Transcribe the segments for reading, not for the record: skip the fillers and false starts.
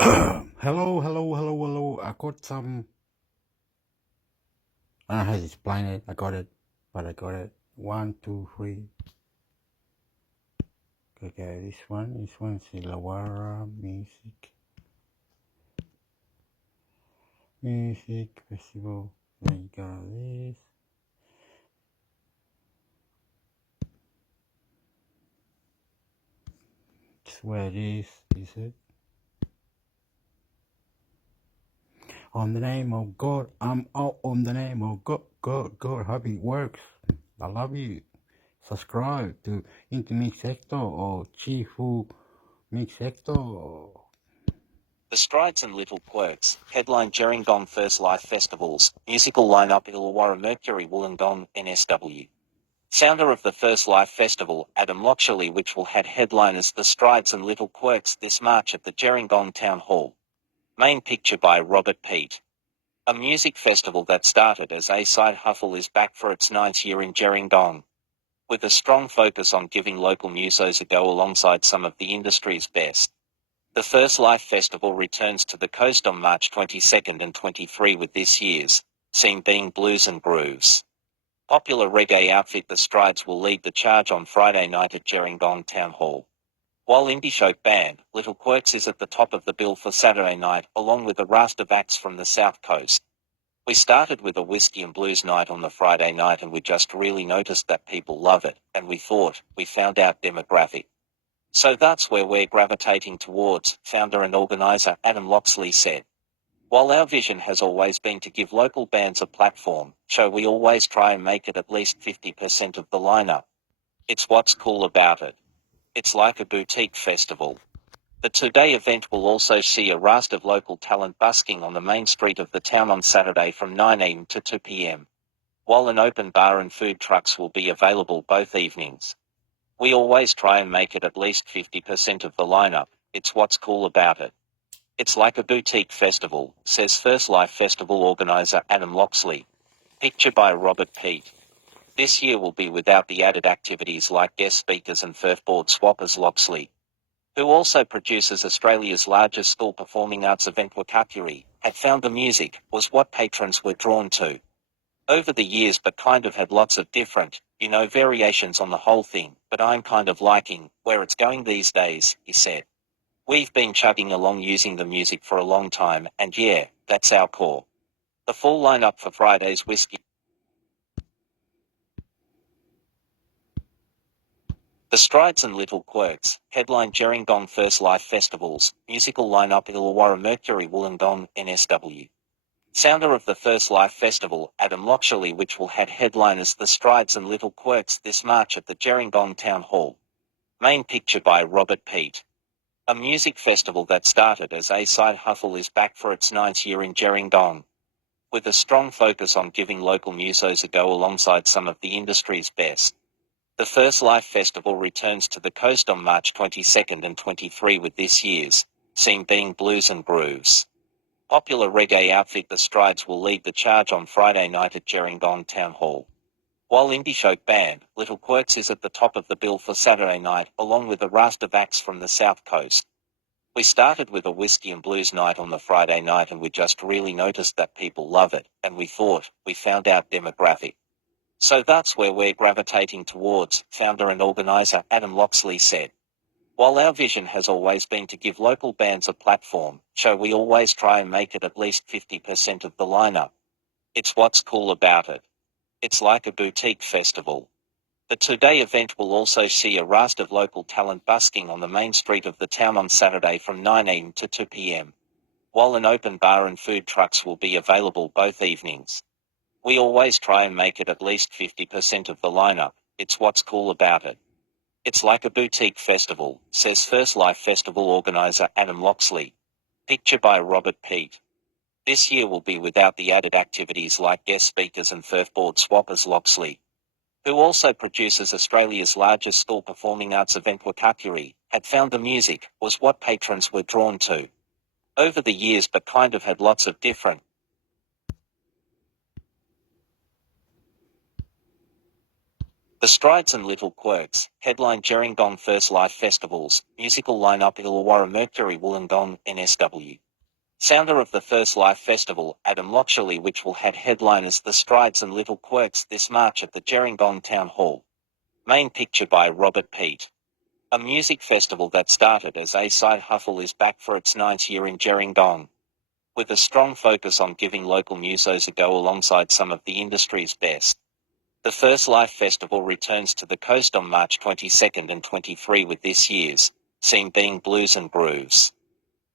Hello. I got some. I don't know how to explain it. I got it, but I got it. One, two, three. Okay, this one's Illawarra Music Festival. Then you got this. It's where it is it? On the name of God, I'm out on the name of God. Hope it works. I love you. Subscribe to Intermix Sector or Chifu Mix Sector. The Strides and Little Quirks headline Gerringong First Life Festivals, musical lineup Illawarra Mercury Wollongong, NSW. Founder of the First Life Festival, Adam Lockshally, which will had headliners The Strides and Little Quirks this March at the Gerringong Town Hall. Main picture by Robert Pete. A music festival that started as a side hustle is back for its ninth year in Gerringong. With a strong focus on giving local musos a go alongside some of the industry's best. The First Life Festival returns to the coast on March 22nd and 23 with this year's theme being Blues and Grooves. Popular reggae outfit The Strides will lead the charge on Friday night at Gerringong Town Hall. While indie folk band Little Quirks is at the top of the bill for Saturday night, along with a raft of acts from the South Coast. We started with a whiskey and blues night on the Friday night and we just really noticed that people love it, and we thought, we found out demographic. So that's where we're gravitating towards, founder and organizer Adam Locksley said. While our vision has always been to give local bands a platform, we always try and make it at least 50% of the lineup. It's what's cool about it. It's like a boutique festival. The two-day event will also see a raft of local talent busking on the main street of the town on Saturday from 9 a.m. to 2 p.m. While an open bar and food trucks will be available both evenings. We always try and make it at least 50% of the lineup. It's what's cool about it. It's like a boutique festival, says First Life Festival organizer Adam Locksley. Picture by Robert Pete. This year will be without the added activities like guest speakers and surfboard swappers. Locksley, who also produces Australia's largest school performing arts event Wakapuri, had found the music was what patrons were drawn to. Over the years but kind of had lots of different, variations on the whole thing, but I'm kind of liking where it's going these days, he said. We've been chugging along using the music for a long time, and yeah, that's our core. The full lineup for Friday's whiskey. The Strides and Little Quirks headline Gerringong First Life Festivals, musical lineup Illawarra Mercury Wollongong, NSW. Founder of the First Life Festival, Adam Lockshally, which will had headliners The Strides and Little Quirks this March at the Gerringong Town Hall. Main picture by Robert Pete. A music festival that started as a side hustle is back for its ninth year in Gerringong. With a strong focus on giving local musos a go alongside some of the industry's best. The First Life Festival returns to the coast on March 22nd and 23 with this year's theme being Blues and Grooves. Popular reggae outfit The Strides will lead the charge on Friday night at Gerringong Town Hall. While indie folk band Little Quirks is at the top of the bill for Saturday night, along with a raft of acts from the South Coast. We started with a whiskey and blues night on the Friday night and we just really noticed that people love it, and we thought, we found out demographic. So that's where we're gravitating towards, founder and organizer Adam Locksley said. While our vision has always been to give local bands a platform, we always try and make it at least 50% of the lineup. It's what's cool about it. It's like a boutique festival. The two-day event will also see a raft of local talent busking on the main street of the town on Saturday from 9 a.m. to 2 p.m. While an open bar and food trucks will be available both evenings. We always try and make it at least 50% of the lineup. It's what's cool about it. It's like a boutique festival, says First Life Festival organizer Adam Locksley. Picture by Robert Pete. This year will be without the added activities like guest speakers and surfboard swappers. Locksley, who also produces Australia's largest school performing arts event Wakapuri, had found the music was what patrons were drawn to. Over the years but kind of had lots of different, The Strides and Little Quirks, headline Gerringong First Life Festivals, musical lineup Illawarra Mercury Wollongong, NSW. Founder of the First Life Festival, Adam Locksley, which will have headliners The Strides and Little Quirks this March at the Gerringong Town Hall. Main picture by Robert Peet. A music festival that started as a side hustle is back for its 9th year in Gerringong. With a strong focus on giving local musos a go alongside some of the industry's best. The First Life Festival returns to the coast on March 22nd and 23 with this year's theme being Blues and Grooves.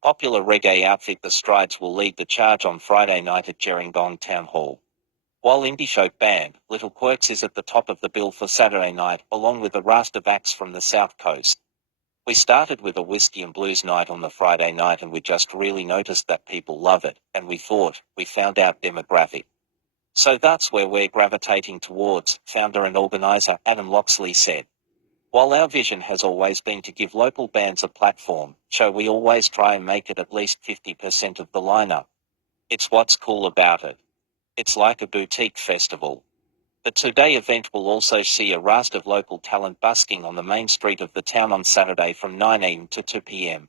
Popular reggae outfit The Strides will lead the charge on Friday night at Gerringong Town Hall. While indie folk band Little Quirks is at the top of the bill for Saturday night, along with a raft of acts from the South Coast. We started with a whiskey and blues night on the Friday night and we just really noticed that people love it, and we thought, we found our demographic. So that's where we're gravitating towards, founder and organizer Adam Locksley said. While our vision has always been to give local bands a platform, we always try and make it at least 50% of the lineup. It's what's cool about it. It's like a boutique festival. The two-day event will also see a raft of local talent busking on the main street of the town on Saturday from 9 a.m. to 2 p.m.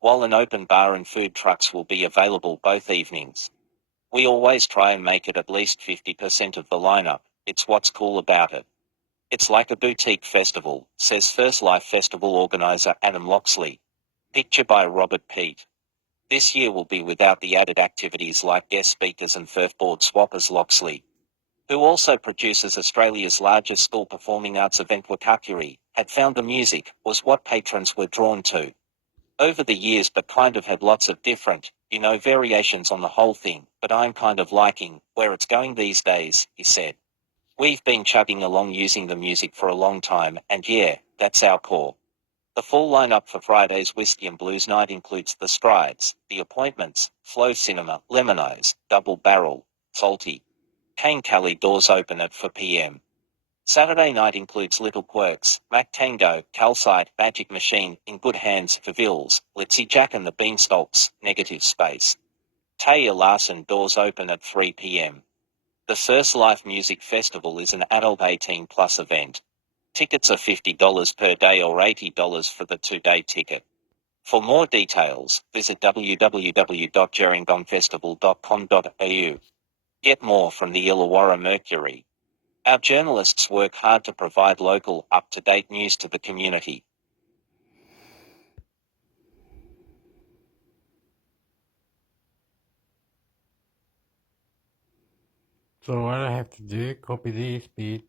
While an open bar and food trucks will be available both evenings. We always try and make it at least 50% of the lineup. It's what's cool about it. It's like a boutique festival, says First Life Festival organizer Adam Locksley. Picture by Robert Peet. This year will be without the added activities like guest speakers and surfboard swappers. Locksley, who also produces Australia's largest school performing arts event Wakakuri, had found the music was what patrons were drawn to. Over the years but kind of had lots of different, variations on the whole thing, but I'm kind of liking where it's going these days, he said. We've been chugging along using the music for a long time, and yeah, that's our core. The full lineup for Friday's Whiskey and Blues night includes The Strides, The Appointments, Flow Cinema, Lemonize, Double Barrel, Salty. Cane Cali doors open at 4 p.m. Saturday night includes Little Quirks, Mac Tango, Calcite, Magic Machine, In Good Hands, Cavills, Litzy Jack and the Beanstalks, Negative Space. Taya Larson doors open at 3 p.m. The First Life Music Festival is an adult 18+ event. Tickets are $50 per day or $80 for the 2-day ticket. For more details, visit www.gerringongfestival.com.au. Get more from the Illawarra Mercury. Our journalists work hard to provide local, up-to-date news to the community. So what I have to do, copy this bit.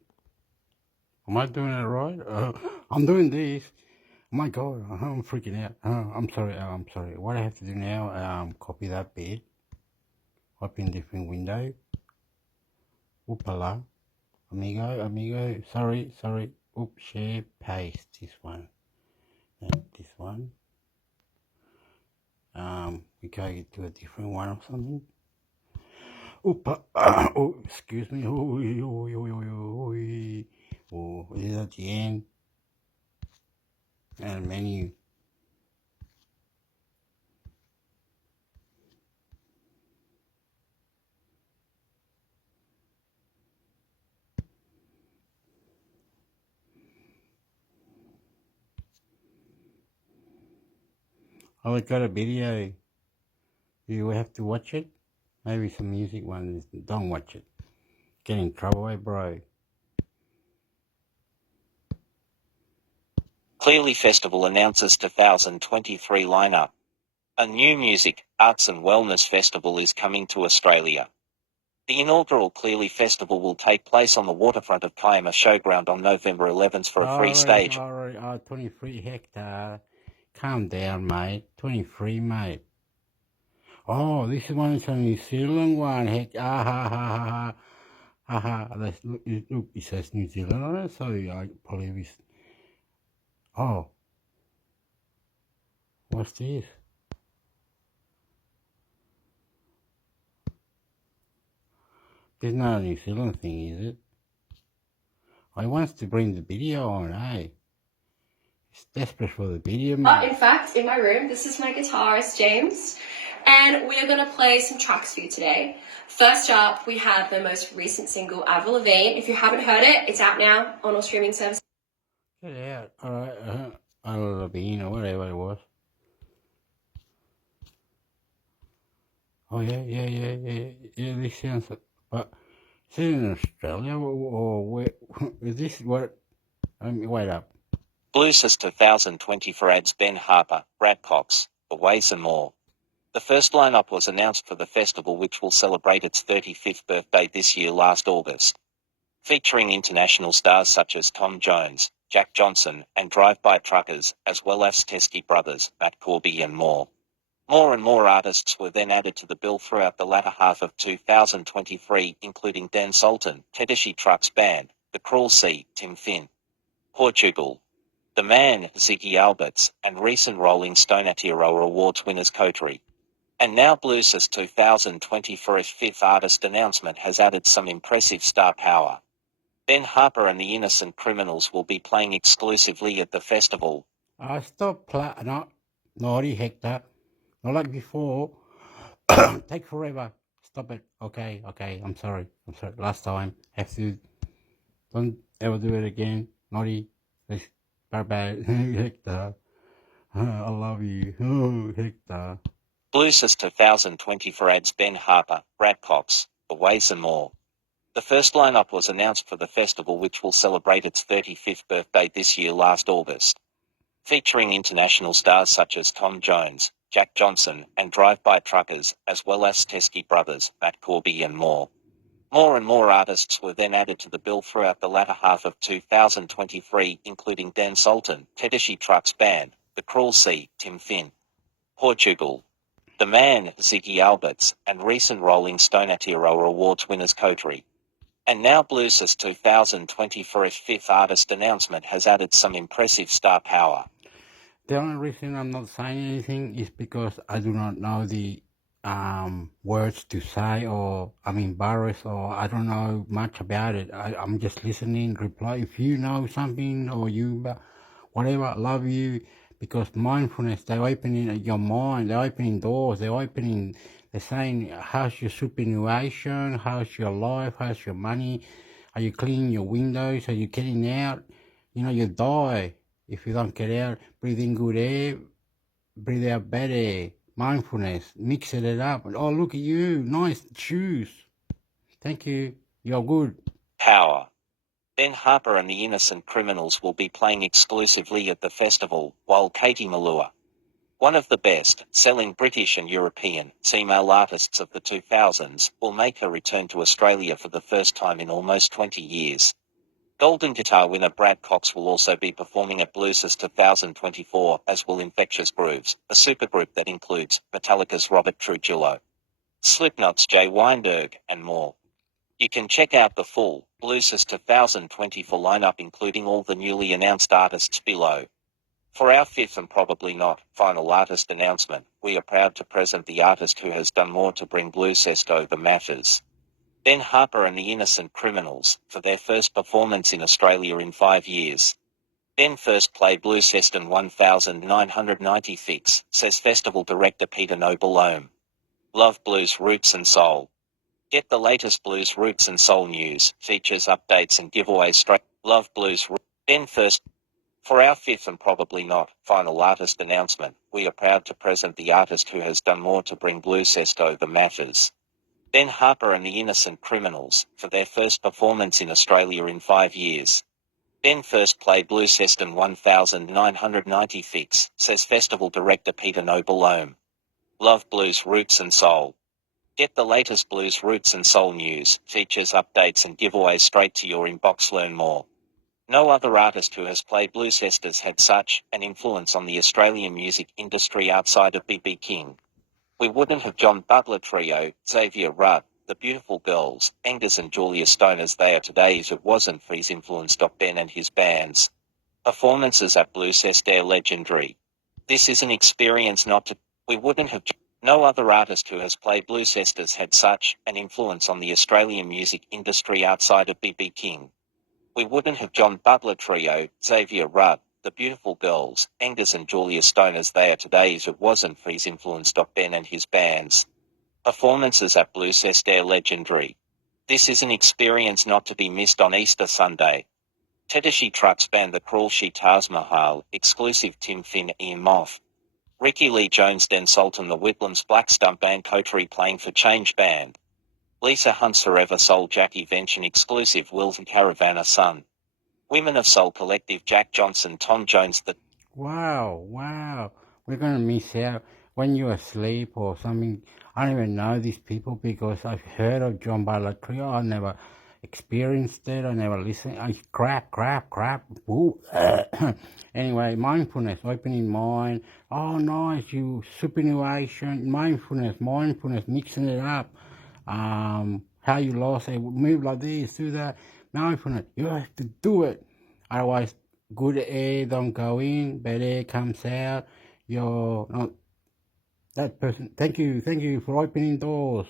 Am I doing it right? I'm doing this. Oh my God, I'm freaking out. I'm sorry. What I have to do now, copy that bit. Open different window. Oopala. Amigo. Sorry. Oops, share, paste this one. And this one. We go to a different one or something. Oh, excuse me. Oh, this is at the end. And menu. Oh, I got a video. You have to watch it. Maybe some music ones. Don't watch it. Get in trouble, bro. Clearly Festival announces 2023 lineup. A new music, arts and wellness festival is coming to Australia. The inaugural Clearly Festival will take place on the waterfront of Kiama Showground on November 11th for a free stage. 23 hectare. Calm down, mate. 23, mate. Oh, this is one is a New Zealand one. Heck, ha. Look, it says New Zealand on it, so I probably was. Oh. What's this? There's not a New Zealand thing, is it? I wants to bring the video on, eh? It's desperate for the video, mate. In fact, in my room, this is my guitarist, James. and we are going to play some tracks for you today. First up, we have the most recent single, Avril Lavigne. If you haven't heard it, it's out now on all streaming services. Check it out. All right. I love bean or whatever it was. Oh yeah. This sounds. But is it in Australia or where? Is this what? Wait up. Bluesist 2024 adds Ben Harper, Brad Cox, The Ways and more. The first lineup was announced for the festival, which will celebrate its 35th birthday this year last August. Featuring international stars such as Tom Jones, Jack Johnson, and Drive-By Truckers, as well as Teskey Brothers, Matt Corby and more. More and more artists were then added to the bill throughout the latter half of 2023, including Dan Sultan, Tedeschi Trucks Band, The Cruel Sea, Tim Finn, Portugal, The Man, Ziggy Alberts, and recent Rolling Stone Aotearoa Awards winners Coterie. And now Bluesist 2024's fifth artist announcement has added some impressive star power. Ben Harper and the Innocent Criminals will be playing exclusively at the festival. Stop not naughty Hector. Not like before. Take forever. Stop it. Okay. I'm sorry. Last time. Have to. Don't ever do it again. Naughty. Bye-bye. Hector. I love you. Oh, Hector. Bluesist 2024 adds Ben Harper, Brad Cox, The Ways and more. The first lineup was announced for the festival, which will celebrate its 35th birthday this year last August. Featuring international stars such as Tom Jones, Jack Johnson, and Drive-By Truckers, as well as Teskey Brothers, Matt Corby and more. More and more artists were then added to the bill throughout the latter half of 2023, including Dan Sultan, Tedeschi Trucks Band, The Cruel Sea, Tim Finn, Portugal, The Man, Ziggy Alberts, and recent Rolling Stone Aotearoa Awards winners Coterie. And now Bluesist 2024's fifth artist announcement has added some impressive star power. The only reason I'm not saying anything is because I do not know the words to say, or I'm embarrassed, or I don't know much about it. I'm just listening, reply. If you know something or whatever, I love you, because mindfulness, they're opening your mind, they're opening doors, they're saying, how's your superannuation, how's your life, how's your money, are you cleaning your windows, are you getting out? You die if you don't get out. Breathe in good air, breathe out bad air. Mindfulness, mixing it up. Oh, look at you, nice shoes. Thank you, you're good. Power. Ben Harper and the Innocent Criminals will be playing exclusively at the festival, while Katie Melua, one of the best-selling British and European female artists of the 2000s, will make her return to Australia for the first time in almost 20 years. Golden Guitar winner Brad Cox will also be performing at Bluesist 2024, as will Infectious Grooves, a supergroup that includes Metallica's Robert Trujillo, Slipknot's Jay Weinberg, and more. You can check out the full Bluesist 2024 lineup, including all the newly announced artists, below. For our fifth and probably not final artist announcement, we are proud to present the artist who has done more to bring Bluesist over matters. Ben Harper and the Innocent Criminals, for their first performance in Australia in 5 years. Ben first played Bluesfest in 1996, says festival director Peter Noble-Ohm. Love blues roots and soul. Get the latest blues roots and soul news, features, updates and giveaways straight. Love blues. Ben first. For our fifth and probably not final artist announcement, we are proud to present the artist who has done more to bring Bluesfest over matters. Ben Harper and the Innocent Criminals, for their first performance in Australia in 5 years. Ben first played Bluesfest in 1996, says festival director Peter Noble-Ohm. Love blues roots and soul. Get the latest blues roots and soul news, features, updates and giveaways straight to your inbox. Learn more. No other artist who has played Bluesfest has had such an influence on the Australian music industry outside of B.B. King. We wouldn't have John Butler Trio, Xavier Rudd, The Beautiful Girls, Angus and Julia Stone as they are today if it wasn't for his influence. Ben and his band's performances at Bluesfest are legendary. This is an experience not to. We wouldn't have. No other artist who has played Bluesfest has had such an influence on the Australian music industry outside of B.B. King. We wouldn't have John Butler Trio, Xavier Rudd, the beautiful girls, Angus and Julia Stone as they are today if it wasn't for his influence. Ben and his band's performances at Gloucester are legendary. This is an experience not to be missed on Easter Sunday. Tedeschi Trucks Band, The Cruel She Taj Mahal, exclusive Tim Finn, Ian Moff, Ricky Lee Jones, Den Sultan, The Whitlams, Black Stump Band, Coterie Playing for Change Band, Lisa Hunt's Forever Soul, Jackie Vention exclusive, Wills and Caravana Sun, Women of Soul Collective, Jack Johnson, Tom Jones. Wow. We're going to miss out when you're asleep or something. I don't even know these people because I've heard of John Butler Trio. I never experienced it. I never listened. I crap. Ooh. Anyway, mindfulness, opening mind. Oh, nice. You superannuation, mindfulness, mixing it up. How you lost it, move like this, do that. Mindfulness, you have to do it. Otherwise, good air don't go in, bad air comes out. You're not that person. Thank you for opening doors.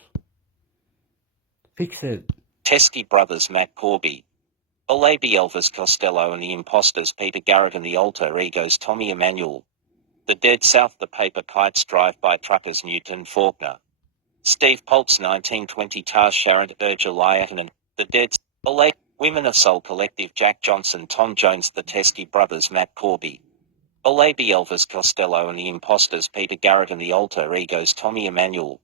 Fix it. Teskey Brothers, Matt Corby, Olabi Elvis Costello and the Imposters, Peter Garrett and the Alter Egos, Tommy Emmanuel, The Dead South, The Paper Kites, Drive-By Truckers, Newton Faulkner, Steve Poltz, 1920, Taj Sharon, Urge Eliahan, The Dead, Olay, Women of Soul Collective, Jack Johnson, Tom Jones, The Teskey Brothers, Matt Corby, Olabi Elvis Costello and the Imposters, Peter Garrett and the Alter Egos, Tommy Emmanuel,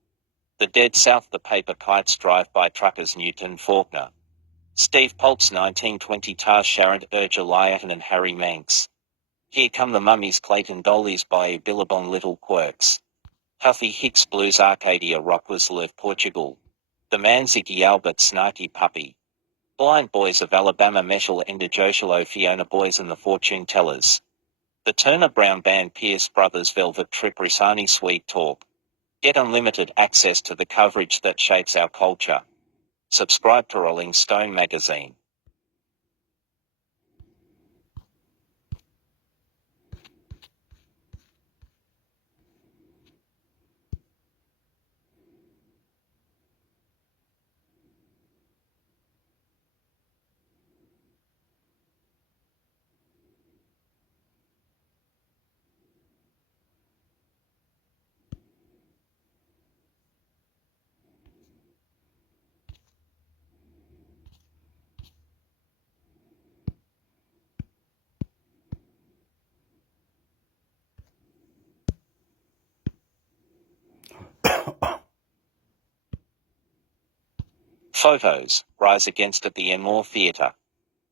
The Dead South, The Paper Kites, Drive-By Truckers, Newton Faulkner, Steve Poltz, 1920, Taj Sharon, Urge Eliahan and Harry Manx. Here Come the Mummies, Clayton Dollies by Billabong, Little Quirks, Huffy Hicks Blues, Arcadia Rock, Whistler of Portugal, The Man Ziggy Albert, Snarky Puppy, Blind Boys of Alabama, Meshel Endojoshalo, Fiona Boys and the Fortune Tellers, The Turner Brown Band, Pierce Brothers, Velvet Trip, Risani, Sweet Talk. Get unlimited access to the coverage that shapes our culture. Subscribe to Rolling Stone magazine. Photos, Rise Against at the Enmore Theatre.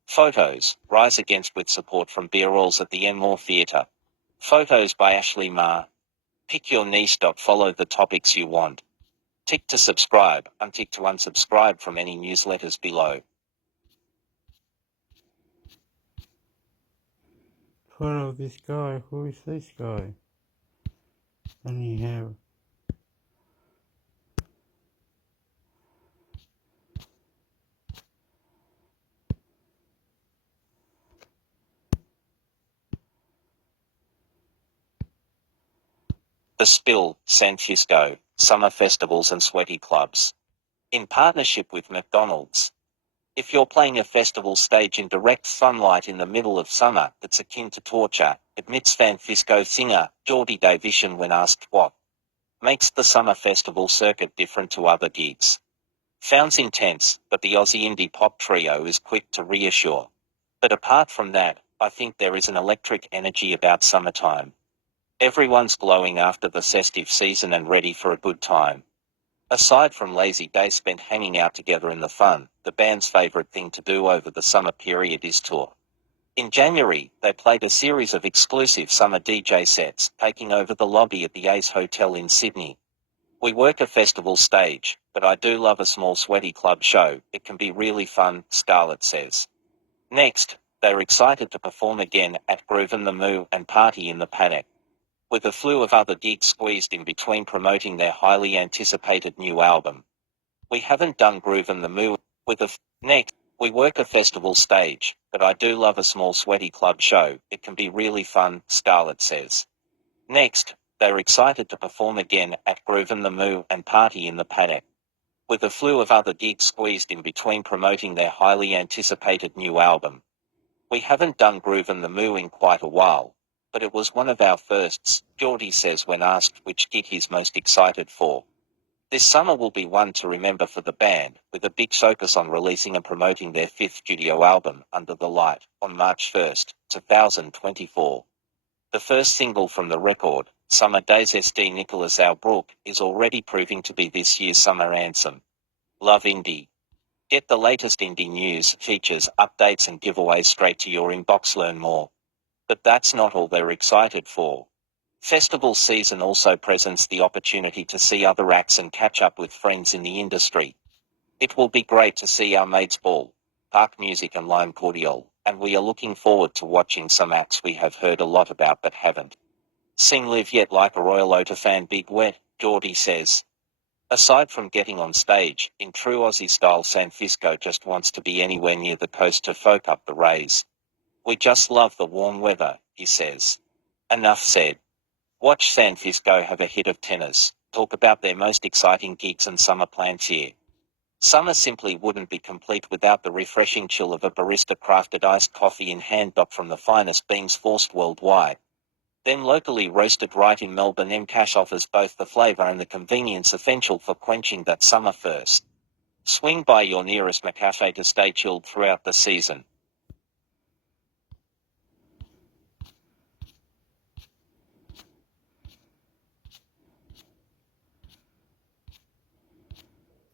Photos, Rise Against with support from Beeralls at the Enmore Theatre. Photos by Ashley Marr. Pick your niche. Follow the topics you want. Tick to subscribe, untick to unsubscribe from any newsletters below. Follow this guy. Who is this guy? Let me have. The Spill, San Francisco, Summer Festivals and Sweaty Clubs. In partnership with McDonald's. If you're playing a festival stage in direct sunlight in the middle of summer, that's akin to torture, admits San Francisco singer Geordie Davison when asked what makes the summer festival circuit different to other gigs. Sounds intense, but the Aussie indie pop trio is quick to reassure. But apart from that, I think there is an electric energy about summertime. Everyone's glowing after the festive season and ready for a good time. Aside from lazy days spent hanging out together in the fun, the band's favourite thing to do over the summer period is tour. In January, they played a series of exclusive summer DJ sets, taking over the lobby at the Ace Hotel in Sydney. We work a festival stage, but I do love a small sweaty club show. It can be really fun, Scarlett says. Next, they're excited to perform again at Groove and the Moo and Party in the Paddock, with a slew of other gigs squeezed in between promoting their highly anticipated new album. We haven't done Groove and the Moo with next. We work a festival stage, but I do love a small sweaty club show. It can be really fun, Scarlett says. Next, they're excited to perform again at Groove and the Moo and Party in the Paddock, with a slew of other gigs squeezed in between promoting their highly anticipated new album. We haven't done Groove and the Moo in quite a while, but it was one of our firsts, Geordie says when asked which gig he's most excited for. This summer will be one to remember for the band, with a big focus on releasing and promoting their 5th studio album, Under the Light, on March 1, 2024. The first single from the record, Summer Days SD Nicholas Albrook, is already proving to be this year's summer anthem. Love Indie. Get the latest indie news, features, updates and giveaways straight to your inbox. Learn more. But that's not all they're excited for. Festival season also presents the opportunity to see other acts and catch up with friends in the industry. It will be great to see our mates Ball, Park Music and Lime Cordial, and we are looking forward to watching some acts we have heard a lot about but haven't seen live yet, like a Royal Otter fan Big Wet, Geordie says. Aside from getting on stage, in true Aussie style, San Fisco just wants to be anywhere near the coast to soak up the rays. We just love the warm weather, he says. Enough said. Watch San Fisco have a hit of tenors, talk about their most exciting gigs and summer plans here. Summer simply wouldn't be complete without the refreshing chill of a barista-crafted iced coffee in hand docked from the finest beans forced worldwide. Then locally roasted right in Melbourne, M-Cash offers both the flavour and the convenience essential for quenching that summer thirst. Swing by your nearest McCafe to stay chilled throughout the season.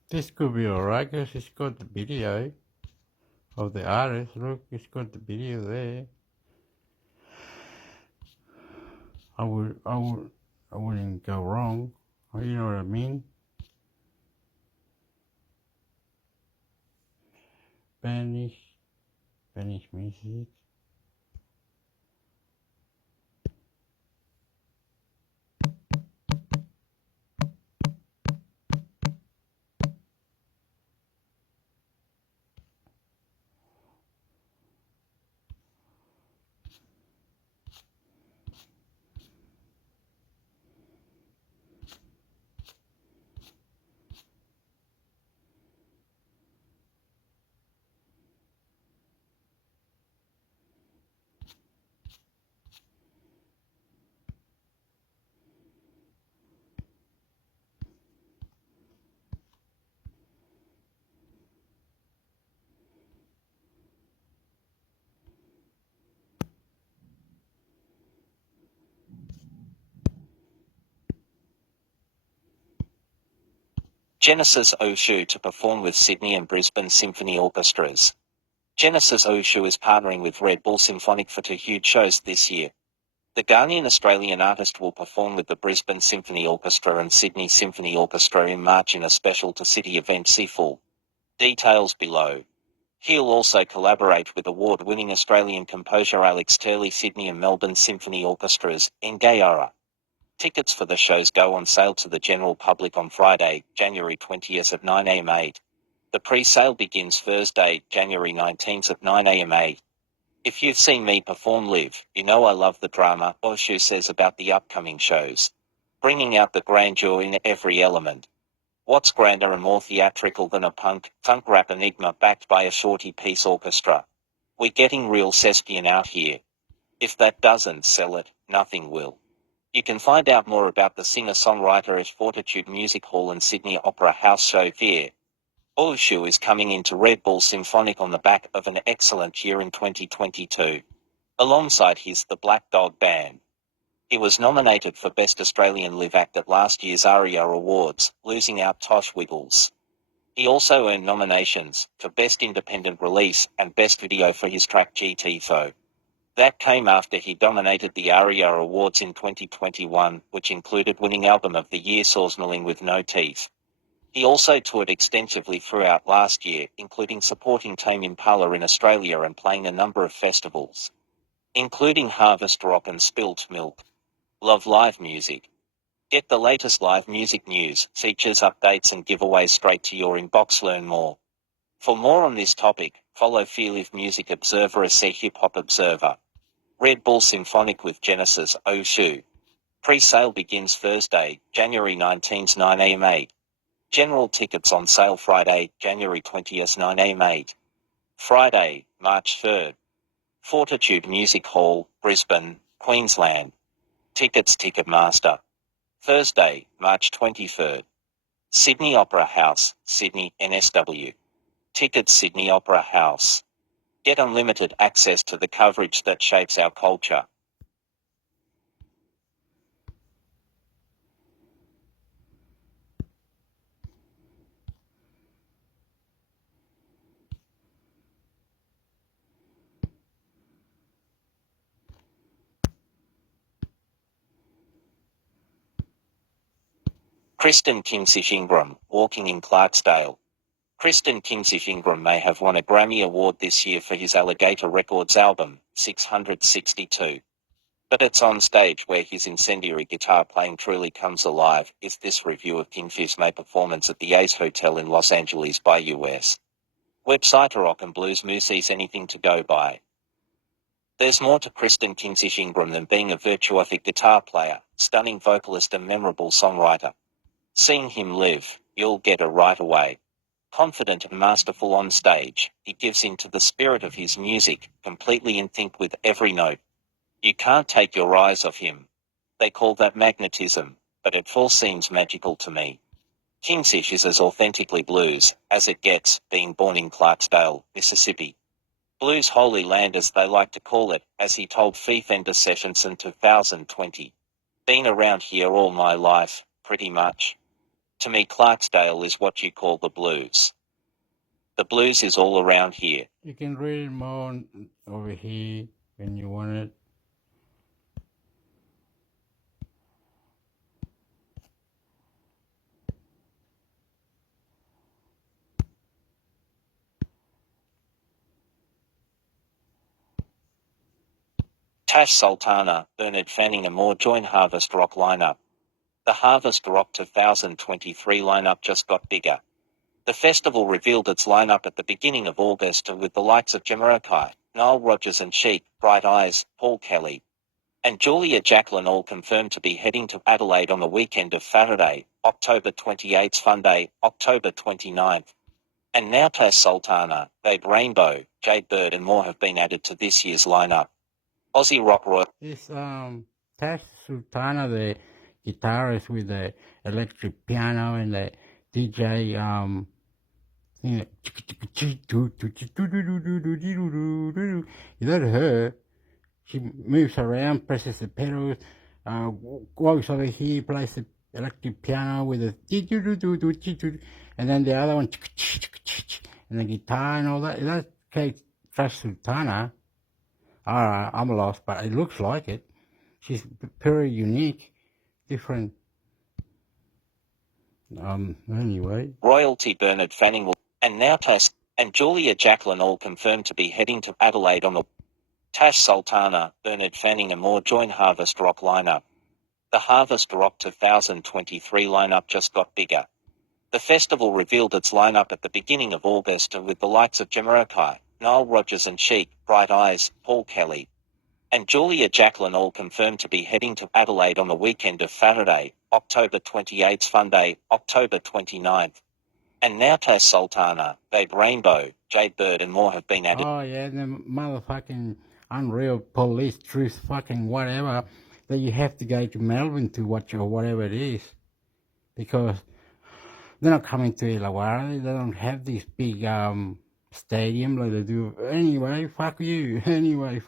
This could be alright because it's got the video of the artist. Look, it's got the video there. I wouldn't go wrong. You know what I mean? Spanish music. Genesis Oshoo to perform with Sydney and Brisbane Symphony Orchestras. Genesis Oshoo is partnering with Red Bull Symphonic for 2 huge shows this year. The Ghanaian-Australian artist will perform with the Brisbane Symphony Orchestra and Sydney Symphony Orchestra in March in a special to-city event. See full details below. He'll also collaborate with award-winning Australian composer Alex Turley. Sydney and Melbourne Symphony Orchestras, in Gayara. Tickets for the shows go on sale to the general public on Friday, January 20th at 9 a.m. 8. The pre-sale begins Thursday, January 19th at 9 a.m. 8. If you've seen me perform live, you know I love the drama, Oshoo says about the upcoming shows. Bringing out the grandeur in every element. What's grander and more theatrical than a funk rap enigma backed by a shorty-piece orchestra? We're getting real thespian out here. If that doesn't sell it, nothing will. You can find out more about the singer-songwriter at Fortitude Music Hall and Sydney Opera House show here. Oshoo is coming into Red Bull Symphonic on the back of an excellent year in 2022. Alongside his The Black Dog Band. He was nominated for Best Australian Live Act at last year's ARIA Awards, losing out Tosh Wiggles. He also earned nominations for Best Independent Release and Best Video for his track GTFO. That came after he dominated the ARIA Awards in 2021, which included winning Album of the Year Sawsnalling with No Teeth. He also toured extensively throughout last year, including supporting Tame Impala in Australia and playing a number of festivals, including Harvest Rock and Spilt Milk. Love live music. Get the latest live music news, features, updates and giveaways straight to your inbox. Learn more. For more on this topic, follow Fearlive Music Observer as Hip Hop Observer. Red Bull Symphonic with Genesis Oshoo. Pre-sale begins Thursday, January 19th 9 a.m. 8. General tickets on sale Friday, January 20th 9 a.m. 8. Friday, March 3rd. Fortitude Music Hall, Brisbane, Queensland. Tickets Ticketmaster. Thursday, March 23rd. Sydney Opera House, Sydney, NSW. Tickets Sydney Opera House. Get unlimited access to the coverage that shapes our culture. Kristen Kimsish Ingram, Walking in Clarksdale. Kristen Kimsish Ingram may have won a Grammy Award this year for his Alligator Records album, 662. But it's on stage where his incendiary guitar playing truly comes alive. Is this review of Kingfish's May performance at the Ace Hotel in Los Angeles by US website Rock and Blues Movies anything to go by? There's more to Kristen Kimsish Ingram than being a virtuosic guitar player, stunning vocalist and memorable songwriter. Seeing him live, you'll get it right away. Confident and masterful on stage, he gives into the spirit of his music, completely in sync with every note. You can't take your eyes off him. They call that magnetism, but it all seems magical to me. Kimsish is as authentically blues as it gets, being born in Clarksdale, Mississippi. Blues Holy Land as they like to call it, as he told Fender Sessions in 2020. Been around here all my life, pretty much. To me Clarksdale is what you call the blues. The blues is all around here. You can read more over here when you want it. Tash Sultana, Bernard Fanning and more join Harvest Rock lineup. The Harvest Rock 2023 lineup just got bigger. The festival revealed its lineup at the beginning of August with the likes of Jamiroquai, Nile Rodgers and Chic, Bright Eyes, Paul Kelly, and Julia Jacqueline all confirmed to be heading to Adelaide on the weekend of Saturday, October 28th, Sunday, October 29th. And now Tash Sultana, Babe Rainbow, Jade Bird and more have been added to this year's lineup. Aussie rock royal. It's Tash Sultana, the guitarist with the electric piano and the DJ thing that you know her. She moves around, presses the pedals, walks over here, plays the electric piano with the and then the other one and the guitar and all that. That's Tash Sultana. Alright, I'm lost, but it looks like it. She's very unique, different. Anyway. Royalty Bernard Fanning will, and now Tash and Julia Jacqueline all confirmed to be heading to Adelaide on the Tash Sultana, Bernard Fanning and more join Harvest Rock lineup. The Harvest Rock 2023 lineup just got bigger. The festival revealed its lineup at the beginning of August with the likes of Jamiroquai, Nile Rodgers and Chic, Bright Eyes, Paul Kelly, and Julia Jacqueline all confirmed to be heading to Adelaide on the weekend of Saturday, October 28th, Sunday, October 29th. And now Tash Sultana, Babe Rainbow, Jade Bird and more have been added. Oh yeah, the motherfucking unreal police truth fucking whatever that you have to go to Melbourne to watch or whatever it is. Because they're not coming to Illawarra, they don't have this big stadium like they do. Anyway, fuck you. Anyway,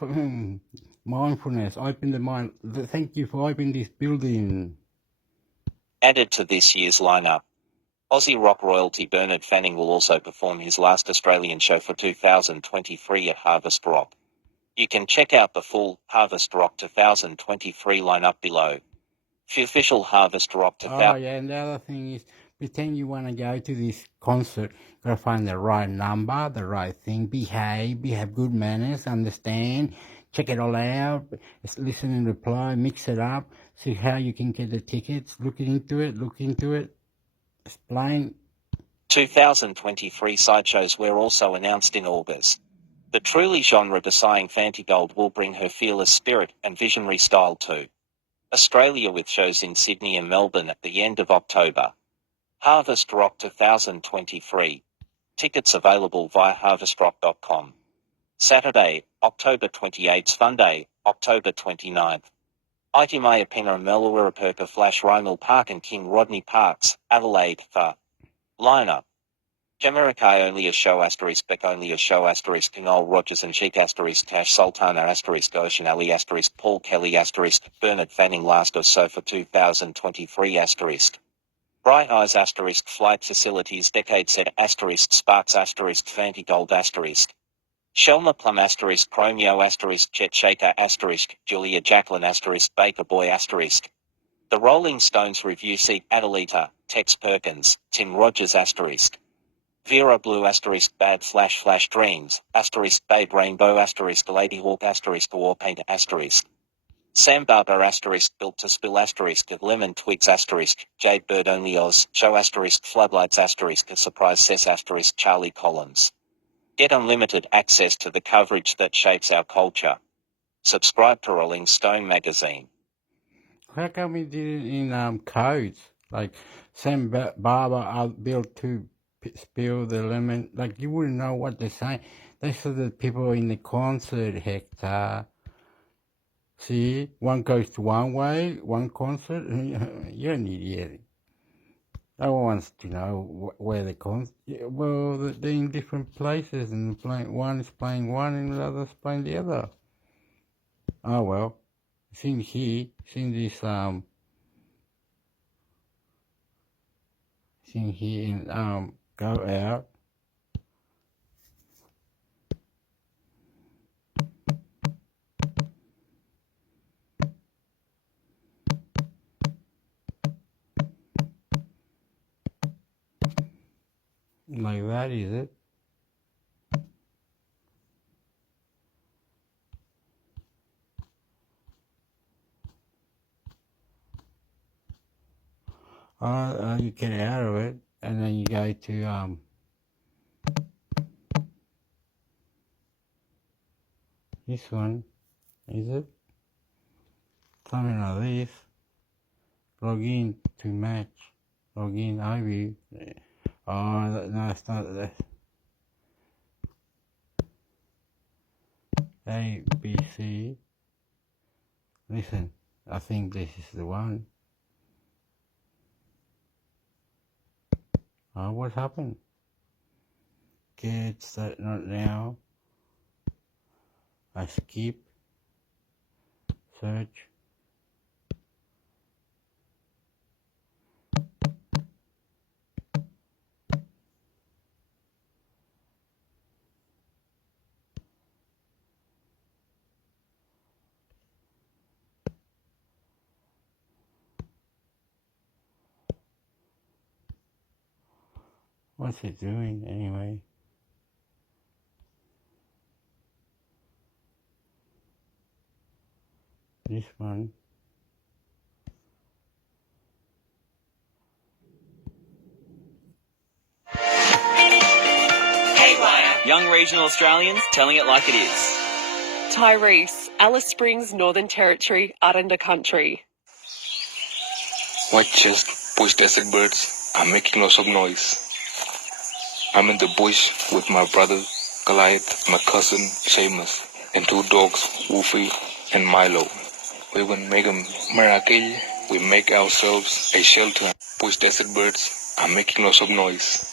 mindfulness, open the mind. Thank you for opening this building. Added to this year's lineup. Aussie rock royalty Bernard Fanning will also perform his last Australian show for 2023 at Harvest Rock. You can check out the full Harvest Rock 2023 lineup below. The official Harvest Rock 2023. Oh yeah, and the other thing is, pretend you want to go to this concert, gotta find the right number, the right thing, behave, have good manners, understand, check it all out, listen and reply, mix it up, see how you can get the tickets, look into it, explain. 2023 sideshows were also announced in August. The truly genre-defying Fantigold will bring her fearless spirit and visionary style to Australia with shows in Sydney and Melbourne at the end of October. Harvest Rock 2023. Tickets available via harvestrock.com. Saturday, October 28th. Sunday, October 29th. Itimaya Pena Melawiraperka Flash Rymel Park and King Rodney Parks, Adelaide, for lineup. Jamaica only a show asterisk Beck only a show asterisk Noel Rogers and Cheek asterisk Tash Sultana asterisk Ocean Ali asterisk Paul Kelly asterisk Bernard Fanning last or so for 2023 asterisk. Bright Eyes asterisk Flight Facilities Decade Set asterisk Sparks asterisk Fanti Gold asterisk. Shelma Plum asterisk Chromeo asterisk Chet Shaker asterisk Julia Jacqueline asterisk Baker Boy asterisk. The Rolling Stones review seat Adelita, Tex Perkins, Tim Rogers asterisk. Vera Blue asterisk Bad Flash Flash Dreams, asterisk Babe Rainbow asterisk Lady Hawk asterisk War Painter asterisk. Sam Barber asterisk Built to Spill asterisk Lemon Twigs asterisk Jade Bird Only Oz Show asterisk Floodlights asterisk A Surprise Says asterisk Charlie Collins. Get unlimited access to the coverage that shapes our culture. Subscribe to Rolling Stone magazine. How come we did it in codes? Like Sam Barber built to spill the lemon. Like you wouldn't know what they're saying. They said that people in the concert, Hector. See, one goes to one way, one concert. You're an idiot. No one wants to know where the concert. Yeah, well, they're in different places, and one is playing one, and the other's playing the other. Oh well, since this go out. Like that, is it? You get out of it, and then you go to this one, is it? Something like this. Log in to match. Log in Ivy. Oh, no, it's not that. A, B, C. Listen, I think this is the one. Oh, what happened? Get start not now. I skip. Search. What's it doing anyway? This one. Young regional Australians telling it like it is. Tyrese, Alice Springs, Northern Territory, Aranda Country. White chest, bush desert birds are making lots of noise. I'm in the bush with my brother Goliath, my cousin Seamus, and two dogs, Wolfie and Milo. We will make a miracle. We make ourselves a shelter. Bush desert birds are making lots of noise.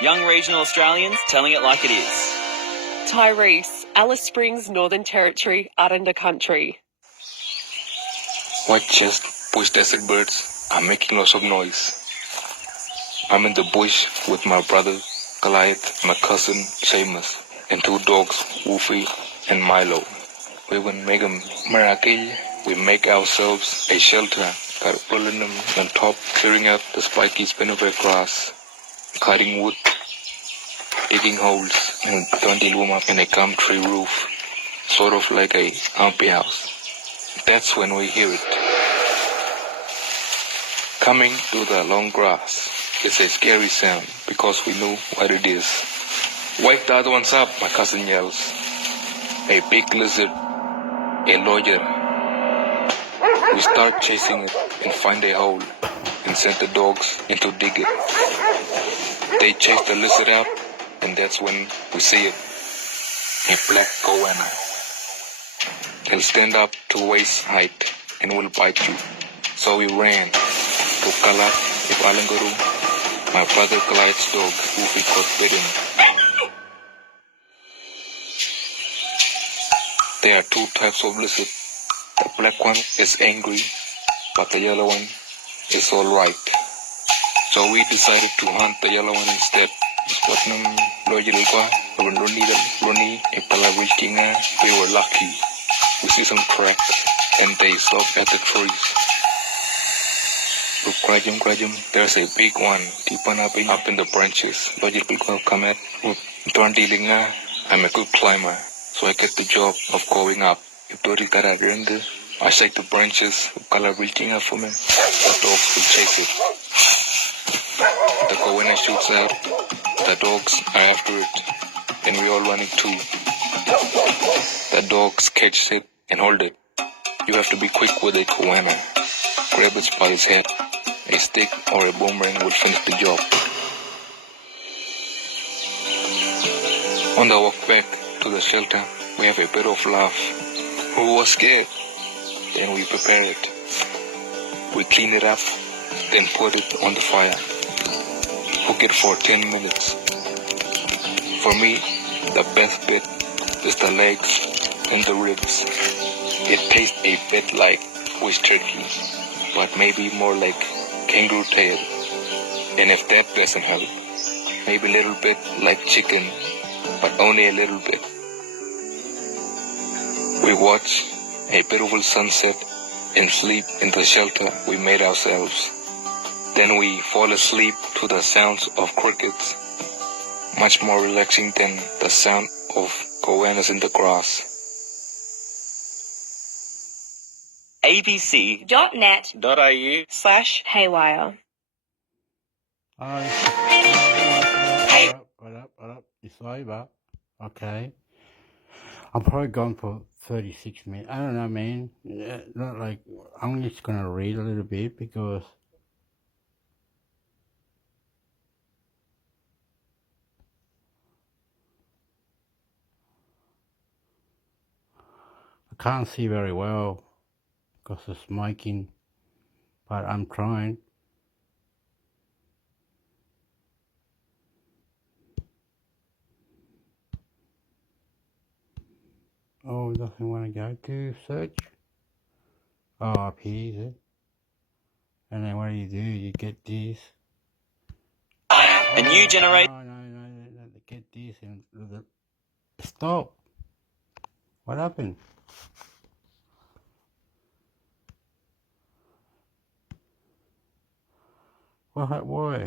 Young regional Australians telling it like it is. Tyrese, Alice Springs, Northern Territory, Aranda Country. White chest, bush desert birds are making lots of noise. I'm in the bush with my brother Goliath, my cousin Seamus, and two dogs, Wolfie and Milo. We will make a miracle. We make ourselves a shelter. Got pulling them on top, clearing out the spiky spinnerbait grass, cutting wood, digging holes, and trying to warm up in a gum tree roof, sort of like a humpy house. That's when we hear it. Coming through the long grass. It's a scary sound because we know what it is. Wake the other ones up, my cousin yells. A big lizard, a lawyer. We start chasing it and find a hole and send the dogs in to dig it. They chase the lizard out and that's when we see it. A black goanna. He'll stand up to waist height and will bite you. So we ran to Kalat, Ipalangaru. My brother Clyde's dog, Goofy, got bitten. There are two types of lizard. The black one is angry, but the yellow one is alright. So we decided to hunt the yellow one instead. Spotnam Lojilwa, Loni, Ipalawikinga. We were lucky. We see some cracks and they stop at the trees. Look, Krajum, there's a big one deep up in the branches. Lojilwa come at Twandilinga. I'm a good climber, so I get the job of going up. If Dori Karagrende, I shake the branches, color reaching up for me. The dogs will chase it. The goanna shoots out, the dogs are after it, and we all run it too. The dogs catch it and hold it. You have to be quick with a goanna. Grab it by its head. A stick or a boomerang will finish the job. On the walk back to the shelter, we have a bit of laugh. Who was scared? Then we prepare it. We clean it up, then put it on the fire. Cook it for 10 minutes. For me, the best bit is the legs and the ribs. It tastes a bit like bush turkey, but maybe more like kangaroo tail. And if that doesn't help, maybe a little bit like chicken, but only a little bit. We watch a beautiful sunset and sleep in the shelter we made ourselves. Then we fall asleep to the sounds of crickets, much more relaxing than the sound of goannas in the grass. abc.net.au/haywire. What up? It's over. Okay. I'm probably gone for 36 minutes. I don't know, man. Not like, I'm just gonna read a little bit because I can't see very well because of smoking, but I'm trying. Oh, doesn't want to go to search. Oh, up here, is it? And then what do? You get this. A new generation. No. Get this and stop. What happened? Why?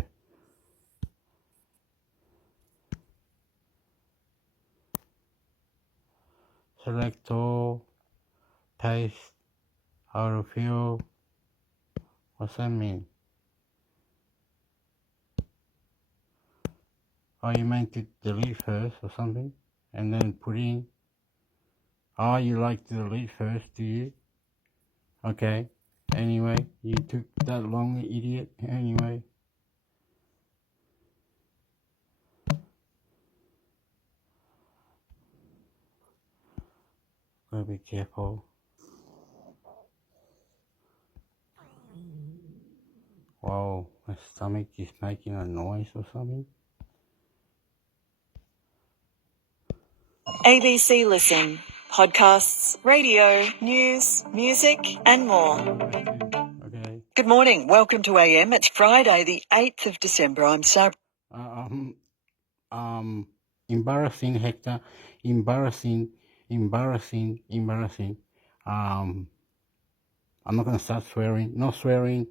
Select all, paste, autofill. What's that mean? Oh, you meant to delete first or something, and then put in. Oh, you like to delete first, do you? Okay. Anyway, you took that long, idiot. Anyway. Gotta be careful. Whoa, my stomach is making a noise or something. ABC Listen. Podcasts, radio, news, music, and more. Okay. Good morning. Welcome to AM. It's Friday, the 8th of December. I'm so... Embarrassing, Hector. Embarrassing. I'm not gonna start swearing. No swearing.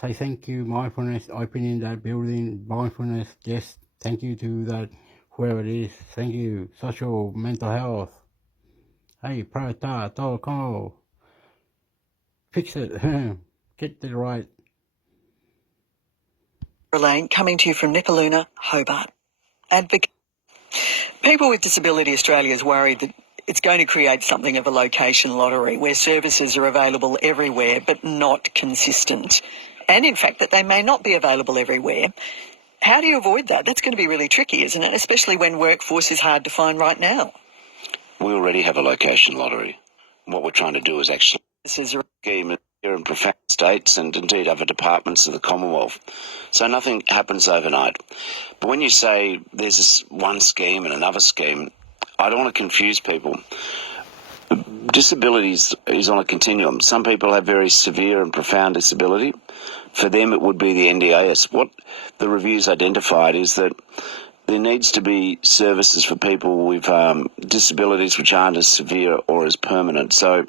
Say thank you, mindfulness, opening that building, mindfulness, yes, thank you to that, whoever it is, thank you, social, mental health. Hey, Prata, Toko, fix it, get it right. Elaine, coming to you from Nicoluna, Hobart. People with Disability Australia is worried that it's going to create something of a location lottery where services are available everywhere but not consistent. And in fact that they may not be available everywhere How do you avoid that? That's going to be really tricky, isn't it? Especially when workforce is hard to find right now. We already have a location lottery. What we're trying to do is actually This is a scheme here in profound states and indeed other departments of the Commonwealth. So nothing happens overnight. But when you say there's this one scheme and another scheme, I don't want to confuse people. Disabilities is on a continuum. Some people have very severe and profound disability. For them, it would be the NDIS. What the review's identified is that there needs to be services for people with disabilities which aren't as severe or as permanent. So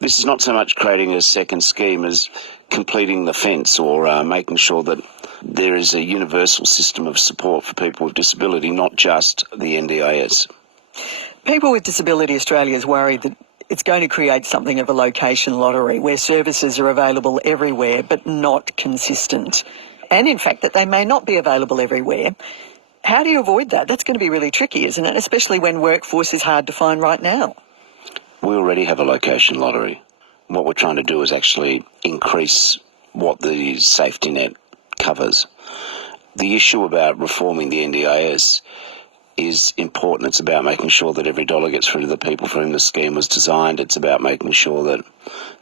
this is not so much creating a second scheme as completing the fence or making sure that there is a universal system of support for people with disability, not just the NDIS. People with Disability Australia is worried that it's going to create something of a location lottery where services are available everywhere but not consistent. And in fact, that they may not be available everywhere. How do you avoid that? That's going to be really tricky, isn't it? Especially when workforce is hard to find right now. We already have a location lottery. What we're trying to do is actually increase what the safety net covers. The issue about reforming the NDIS is important. It's about making sure that every dollar gets through to the people for whom the scheme was designed. It's about making sure that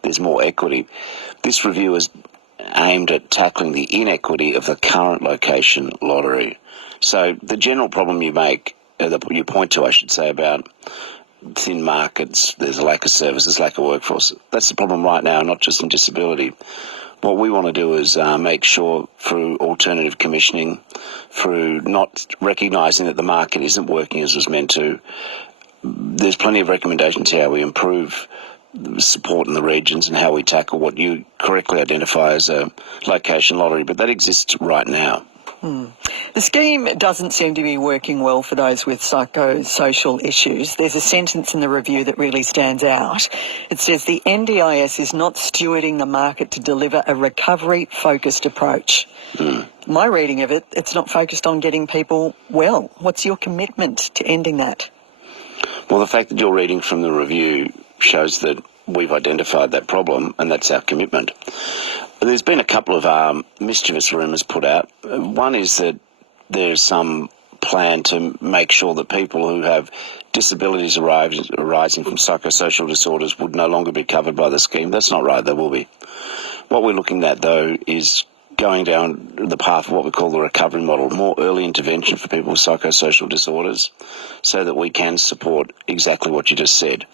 there's more equity. This review is aimed at tackling the inequity of the current location lottery. So the general problem you point to, I should say, about thin markets, there's a lack of services, lack of workforce. That's the problem right now, not just in disability. What we want to do is make sure through alternative commissioning, through not recognising that the market isn't working as it was meant to, there's plenty of recommendations how we improve support in the regions and how we tackle what you correctly identify as a location lottery, but that exists right now. The scheme doesn't seem to be working well for those with psychosocial issues. There's a sentence in the review that really stands out. It says the NDIS is not stewarding the market to deliver a recovery-focused approach. My reading of it, it's not focused on getting people well. What's your commitment to ending that? Well, the fact that you're reading from the review shows that we've identified that problem, and that's our commitment. There's been a couple of mischievous rumours put out. One is that there's some plan to make sure that people who have disabilities arising from psychosocial disorders would no longer be covered by the scheme. That's not right, they will be. What we're looking at, though, is going down the path of what we call the recovery model, more early intervention for people with psychosocial disorders, so that we can support exactly what you just said.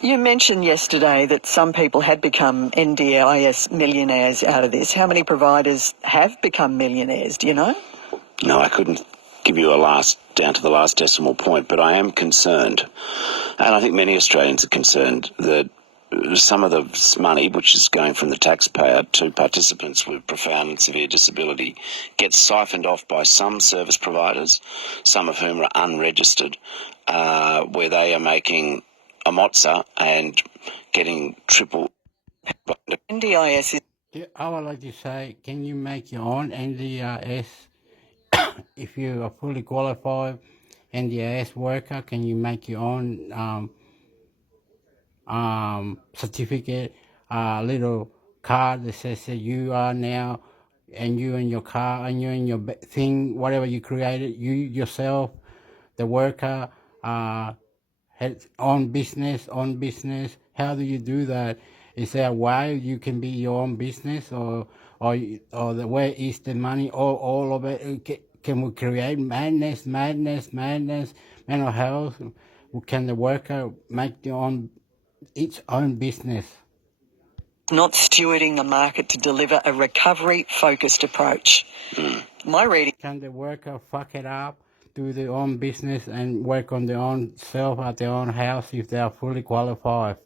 You mentioned yesterday that some people had become NDIS millionaires out of this. How many providers have become millionaires, do you know? No, I couldn't give you down to the last decimal point, but I am concerned, and I think many Australians are concerned, that some of the money, which is going from the taxpayer to participants with profound and severe disability, gets siphoned off by some service providers, some of whom are unregistered, where they are making a mozza and getting triple. NDIS is... Yeah, I would like to say, can you make your own NDIS if you are fully qualified NDIS worker? Can you make your own certificate, little card that says that you are now, and you and your car, and you and your thing, whatever you created, you yourself, the worker, has own business. How do you do that? Is there a way you can be your own business, or the where is the money? All of it. Can we create madness, mental health? Can the worker make its own business? not stewarding the market to deliver a recovery-focused approach. My reading... Can the worker fuck it up, do their own business and work on their own self at their own house if they are fully qualified?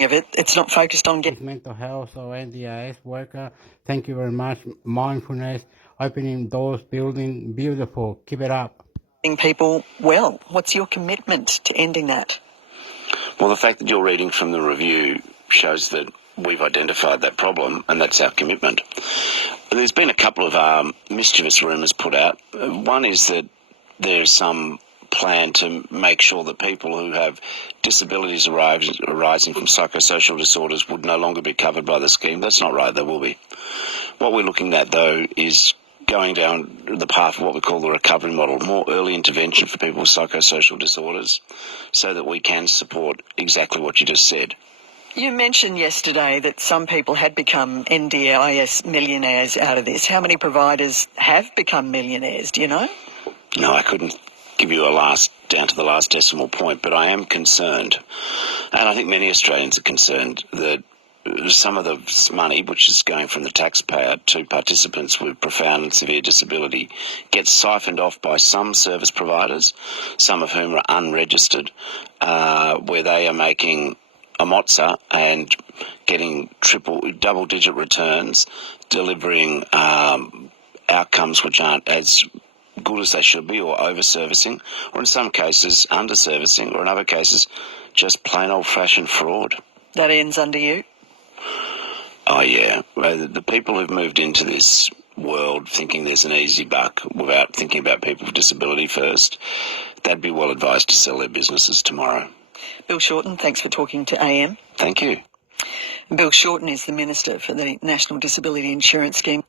Of it, it's not focused on getting... Mental health or NDIS worker, thank you very much. Mindfulness, opening doors, building, beautiful. Keep it up. People well. What's your commitment to ending that? Well, the fact that you're reading from the review shows that we've identified that problem, and that's our commitment. There's been a couple of mischievous rumours put out. One is that there's some plan to make sure that people who have disabilities arising from psychosocial disorders would no longer be covered by the scheme. That's not right, they will be. What we're looking at, though, is going down the path of what we call the recovery model, more early intervention for people with psychosocial disorders, so that we can support exactly what you just said. You mentioned yesterday that some people had become NDIS millionaires out of this. How many providers have become millionaires, do you know? No, I couldn't give you down to the last decimal point, but I am concerned, and I think many Australians are concerned, that some of the money which is going from the taxpayer to participants with profound and severe disability gets siphoned off by some service providers, some of whom are unregistered, where they are making a mozza and getting double-digit returns, delivering outcomes which aren't as good as they should be, or over-servicing, or in some cases under-servicing, or in other cases just plain old-fashioned fraud. That ends under you? Oh, yeah. Well, the people who've moved into this world thinking there's an easy buck without thinking about people with disability first, they'd be well advised to sell their businesses tomorrow. Bill Shorten, thanks for talking to AM. Thank you. Bill Shorten is the Minister for the National Disability Insurance Scheme.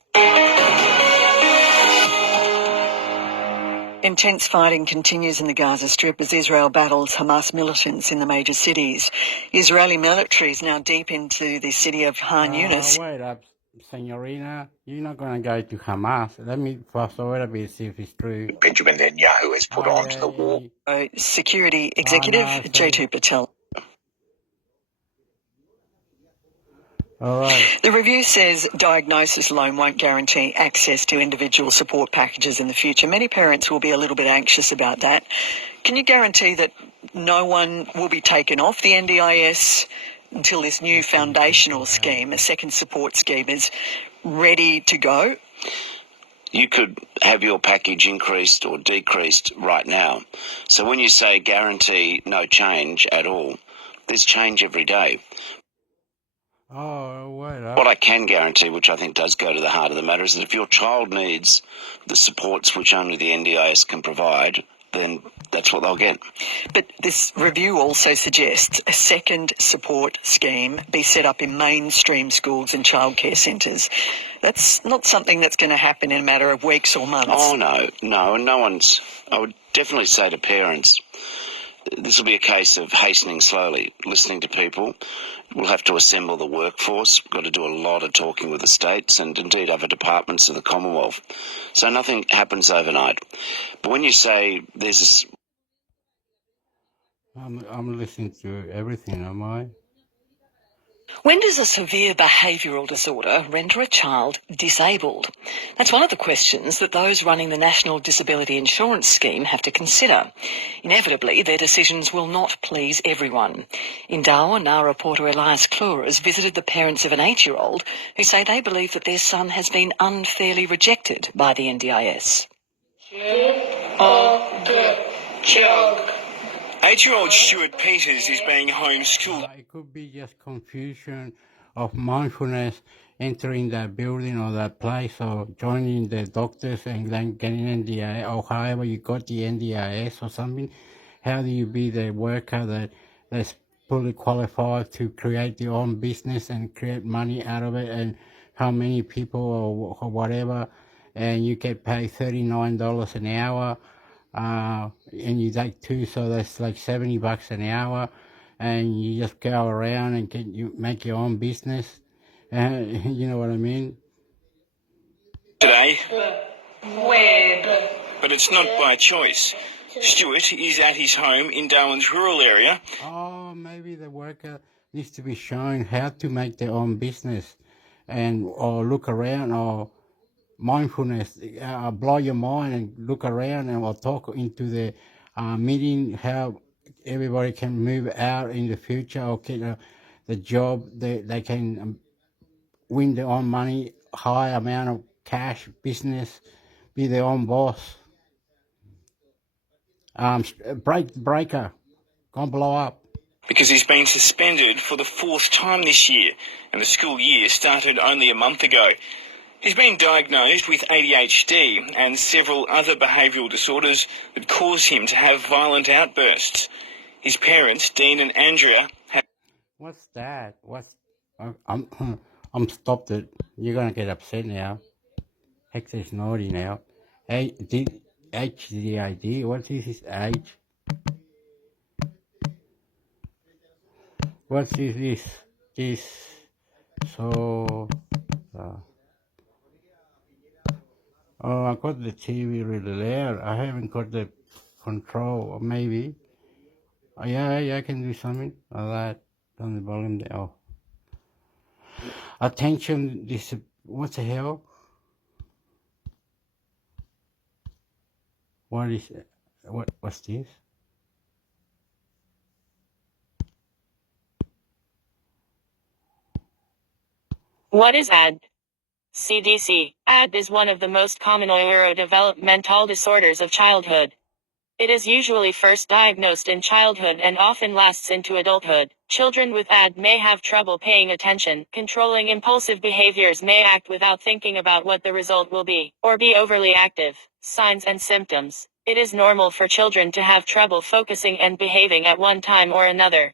Intense fighting continues in the Gaza Strip as Israel battles Hamas militants in the major cities. Israeli military is now deep into the city of Han Yunis. Wait up, Senorina. You're not going to go to Hamas. Let me fast forward a bit, see if it's true. Benjamin Netanyahu is put onto the wall. Security Executive J2 Patel. All right. The review says diagnosis alone won't guarantee access to individual support packages in the future. Many parents will be a little bit anxious about that. Can you guarantee that no one will be taken off the NDIS until this new foundational scheme, a second support scheme, is ready to go? You could have your package increased or decreased right now. So when you say guarantee no change at all, there's change every day. Oh, wait up. What I can guarantee, which I think does go to the heart of the matter, is that if your child needs the supports which only the NDIS can provide, then that's what they'll get. But this review also suggests a second support scheme be set up in mainstream schools and childcare centres. That's not something that's going to happen in a matter of weeks or months. Oh, no, and I would definitely say to parents, this will be a case of hastening slowly, listening to people. We'll have to assemble the workforce. We've got to do a lot of talking with the states and indeed other departments of the Commonwealth. So nothing happens overnight. But when you say there's this... I'm listening to everything, am I? When does a severe behavioural disorder render a child disabled? That's one of the questions that those running the National Disability Insurance Scheme have to consider. Inevitably, their decisions will not please everyone. In Darwin, our reporter Elias Cluras visited the parents of an 8-year-old who say they believe that their son has been unfairly rejected by the NDIS. 8-year-old Stuart Peters is being homeschooled. It could be just confusion of mindfulness entering that building or that place or joining the doctors and then getting NDIS or however you got the NDIS or something. How do you be the worker that's fully qualified to create your own business and create money out of it, and how many people or whatever, and you get paid $39 an hour. And you take 2, so that's like $70 an hour, and you just go around and you make your own business, and you know what I mean? Today, but it's not by choice. Stuart is at his home in Darwin's rural area. Oh, maybe the worker needs to be shown how to make their own business, or look around, or mindfulness, blow your mind and look around and or talk into the meeting how everybody can move out in the future or get the job. They can win their own money, high amount of cash, business, be their own boss. Breaker, gonna blow up. Because he's been suspended for the 4th time this year, and the school year started only a month ago. He's been diagnosed with ADHD and several other behavioural disorders that cause him to have violent outbursts. His parents, Dean and Andrea, have... What's that? I'm stopped it. You're gonna get upset now. Hex is naughty now. HDID, what is this H? What is this? So, oh, I got the TV really loud. I haven't got the control, or maybe. Oh, yeah, I can do something like that. Turn the volume down. Oh. Attention, what the hell? What's this? What is AD? CDC. AD is one of the most common neurodevelopmental disorders of childhood. It is usually first diagnosed in childhood and often lasts into adulthood. Children with AD may have trouble paying attention, controlling impulsive behaviors, may act without thinking about what the result will be, or be overly active. Signs and symptoms. It is normal for children to have trouble focusing and behaving at one time or another.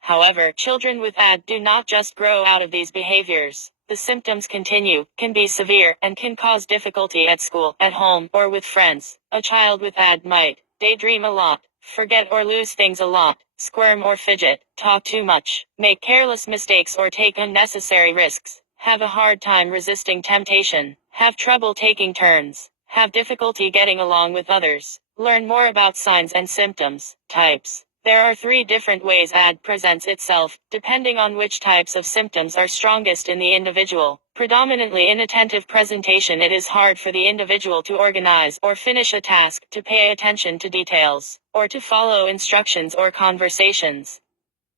However, children with AD do not just grow out of these behaviors. The symptoms continue, can be severe, and can cause difficulty at school, at home, or with friends. A child with AD might daydream a lot, forget or lose things a lot, squirm or fidget, talk too much, make careless mistakes or take unnecessary risks, have a hard time resisting temptation, have trouble taking turns, have difficulty getting along with others. Learn more about signs and symptoms. Types. There are 3 different ways AD presents itself, depending on which types of symptoms are strongest in the individual. Predominantly inattentive presentation. It is hard for the individual to organize or finish a task, to pay attention to details, or to follow instructions or conversations.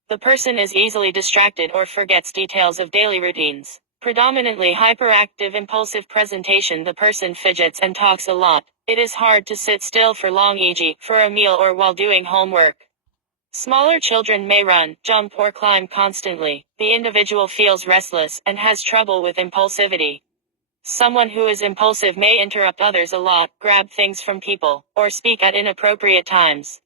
The person is easily distracted or forgets details of daily routines. Predominantly hyperactive impulsive presentation. The person fidgets and talks a lot. It is hard to sit still for long, e.g., for a meal or while doing homework. Smaller children may run, jump or climb constantly. The individual feels restless and has trouble with impulsivity. Someone who is impulsive may interrupt others a lot, grab things from people, or speak at inappropriate times.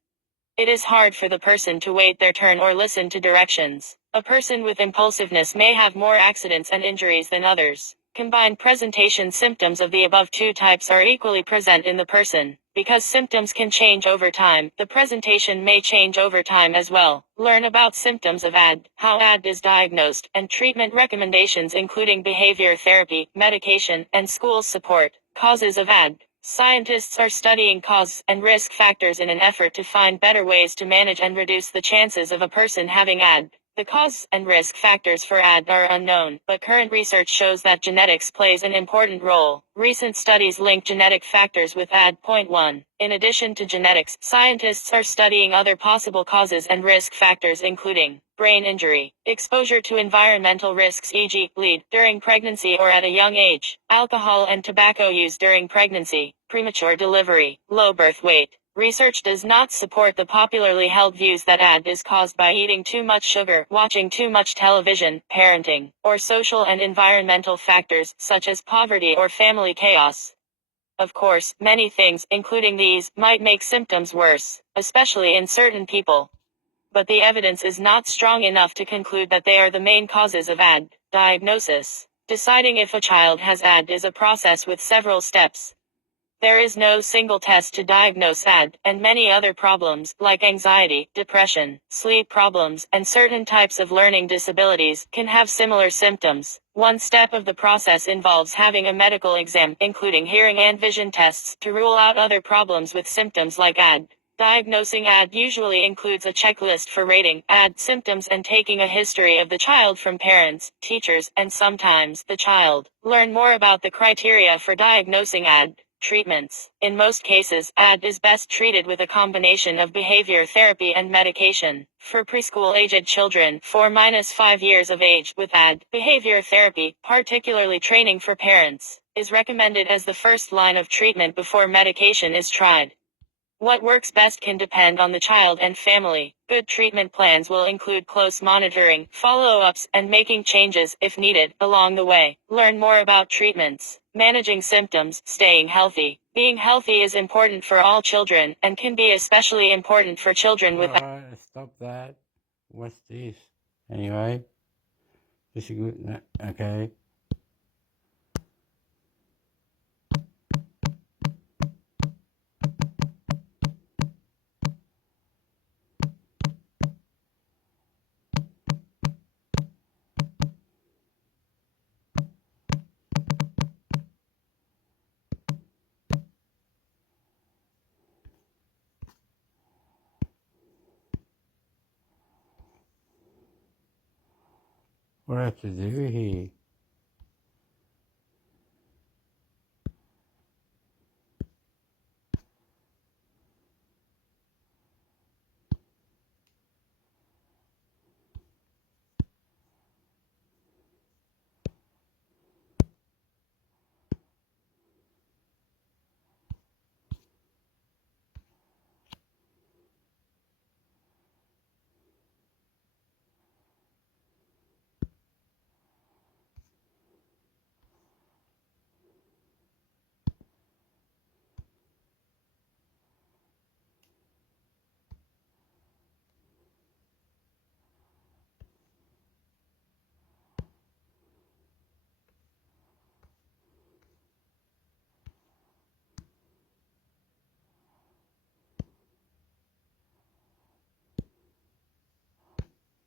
It is hard for the person to wait their turn or listen to directions. A person with impulsiveness may have more accidents and injuries than others. Combined presentation. Symptoms of the above 2 types are equally present in the person. Because symptoms can change over time, the presentation may change over time as well. Learn about symptoms of AD, how AD is diagnosed, and treatment recommendations including behavior therapy, medication, and school support. Causes of AD. Scientists are studying causes and risk factors in an effort to find better ways to manage and reduce the chances of a person having AD. The causes and risk factors for AD are unknown, but current research shows that genetics plays an important role. Recent studies link genetic factors with AD. Point 1. In addition to genetics, scientists are studying other possible causes and risk factors including brain injury, exposure to environmental risks, e.g., bleed, during pregnancy or at a young age, alcohol and tobacco use during pregnancy, premature delivery, low birth weight. Research does not support the popularly held views that AD is caused by eating too much sugar, watching too much television, parenting, or social and environmental factors, such as poverty or family chaos. Of course, many things, including these, might make symptoms worse, especially in certain people. But the evidence is not strong enough to conclude that they are the main causes of AD. Diagnosis. Deciding if a child has AD is a process with several steps. There is no single test to diagnose AD, and many other problems, like anxiety, depression, sleep problems, and certain types of learning disabilities, can have similar symptoms. One step of the process involves having a medical exam, including hearing and vision tests, to rule out other problems with symptoms like AD. Diagnosing AD usually includes a checklist for rating AD symptoms and taking a history of the child from parents, teachers, and sometimes the child. Learn more about the criteria for diagnosing AD. Treatments. In most cases, AD is best treated with a combination of behavior therapy and medication. For preschool-aged children 4-5 years of age with AD, behavior therapy, particularly training for parents, is recommended as the first line of treatment before medication is tried. What works best can depend on the child and family. Good treatment plans will include close monitoring, follow-ups, and making changes, if needed, along the way. Learn more about treatments. Managing symptoms, staying healthy. Being healthy is important for all children, and can be especially important for children with... Alright, stop that. What's this? Anyway, this is good. Okay. What do I have to do here?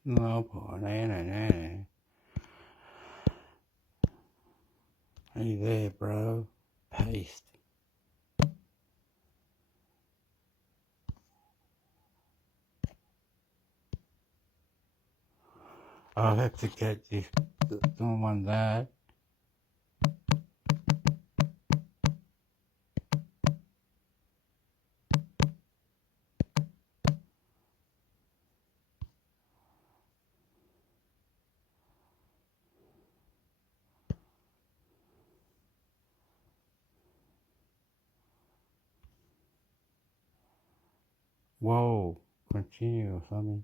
No, nè. Hey there, bro. Paste. I'll have to get this one that. Whoa, continue or something.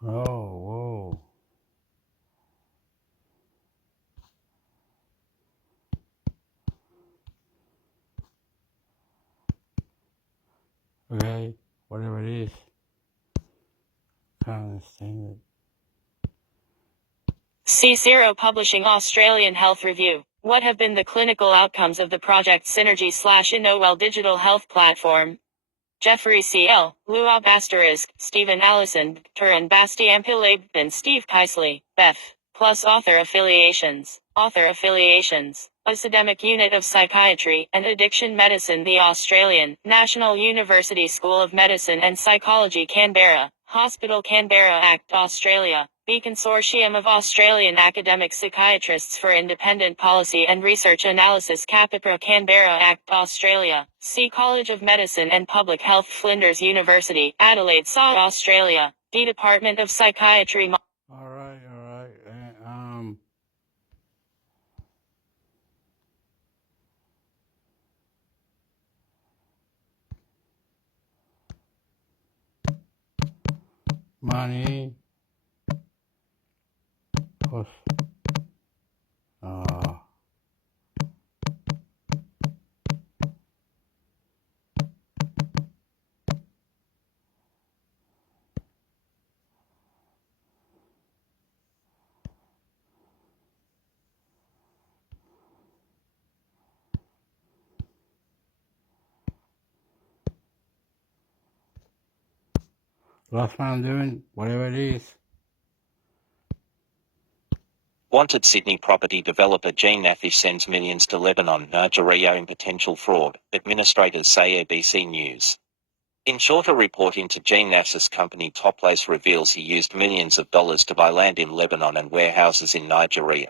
Whoa. Okay, whatever it is. Can't understand it. C0 Publishing Australian Health Review. What have been the clinical outcomes of the Project Synergy/InnoWell digital health platform? Jeffrey C.L., Luab *, Stephen Allison, Turan Bastian Pilib, and Steve Keisley, Beth. Plus author affiliations. Author affiliations. Academic Unit of Psychiatry and Addiction Medicine, the Australian National University School of Medicine and Psychology, Canberra. Hospital Canberra Act, Australia. B Consortium of Australian Academic Psychiatrists for Independent Policy and Research Analysis, Capipra Canberra Act, Australia. C College of Medicine and Public Health, Flinders University, Adelaide, South Australia. D Department of Psychiatry. Alright. Money. Plus. Last one I'm doing, whatever it is. Wanted Sydney property developer Jean Nathish sends millions to Lebanon, Nigeria in potential fraud, administrators say ABC News. In shorter report into Jean Nathish's company Topplace reveals he used millions of dollars to buy land in Lebanon and warehouses in Nigeria.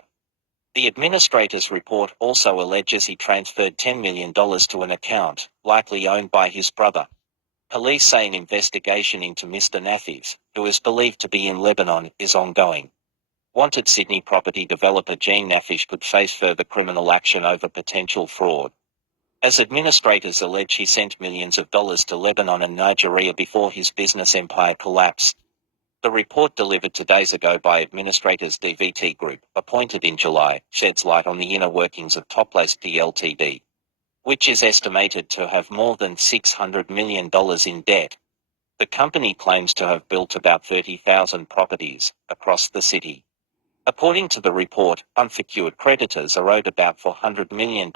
The administrator's report also alleges he transferred $10 million to an account, likely owned by his brother. Police say an investigation into Mr. Nathish, who is believed to be in Lebanon, is ongoing. Wanted Sydney property developer Jean Nathish could face further criminal action over potential fraud, as administrators allege he sent millions of dollars to Lebanon and Nigeria before his business empire collapsed. The report, delivered 2 days ago by administrators DVT Group, appointed in July, sheds light on the inner workings of Topplace Ltd, which is estimated to have more than $600 million in debt. The company claims to have built about 30,000 properties across the city. According to the report, unsecured creditors are owed about $400 million,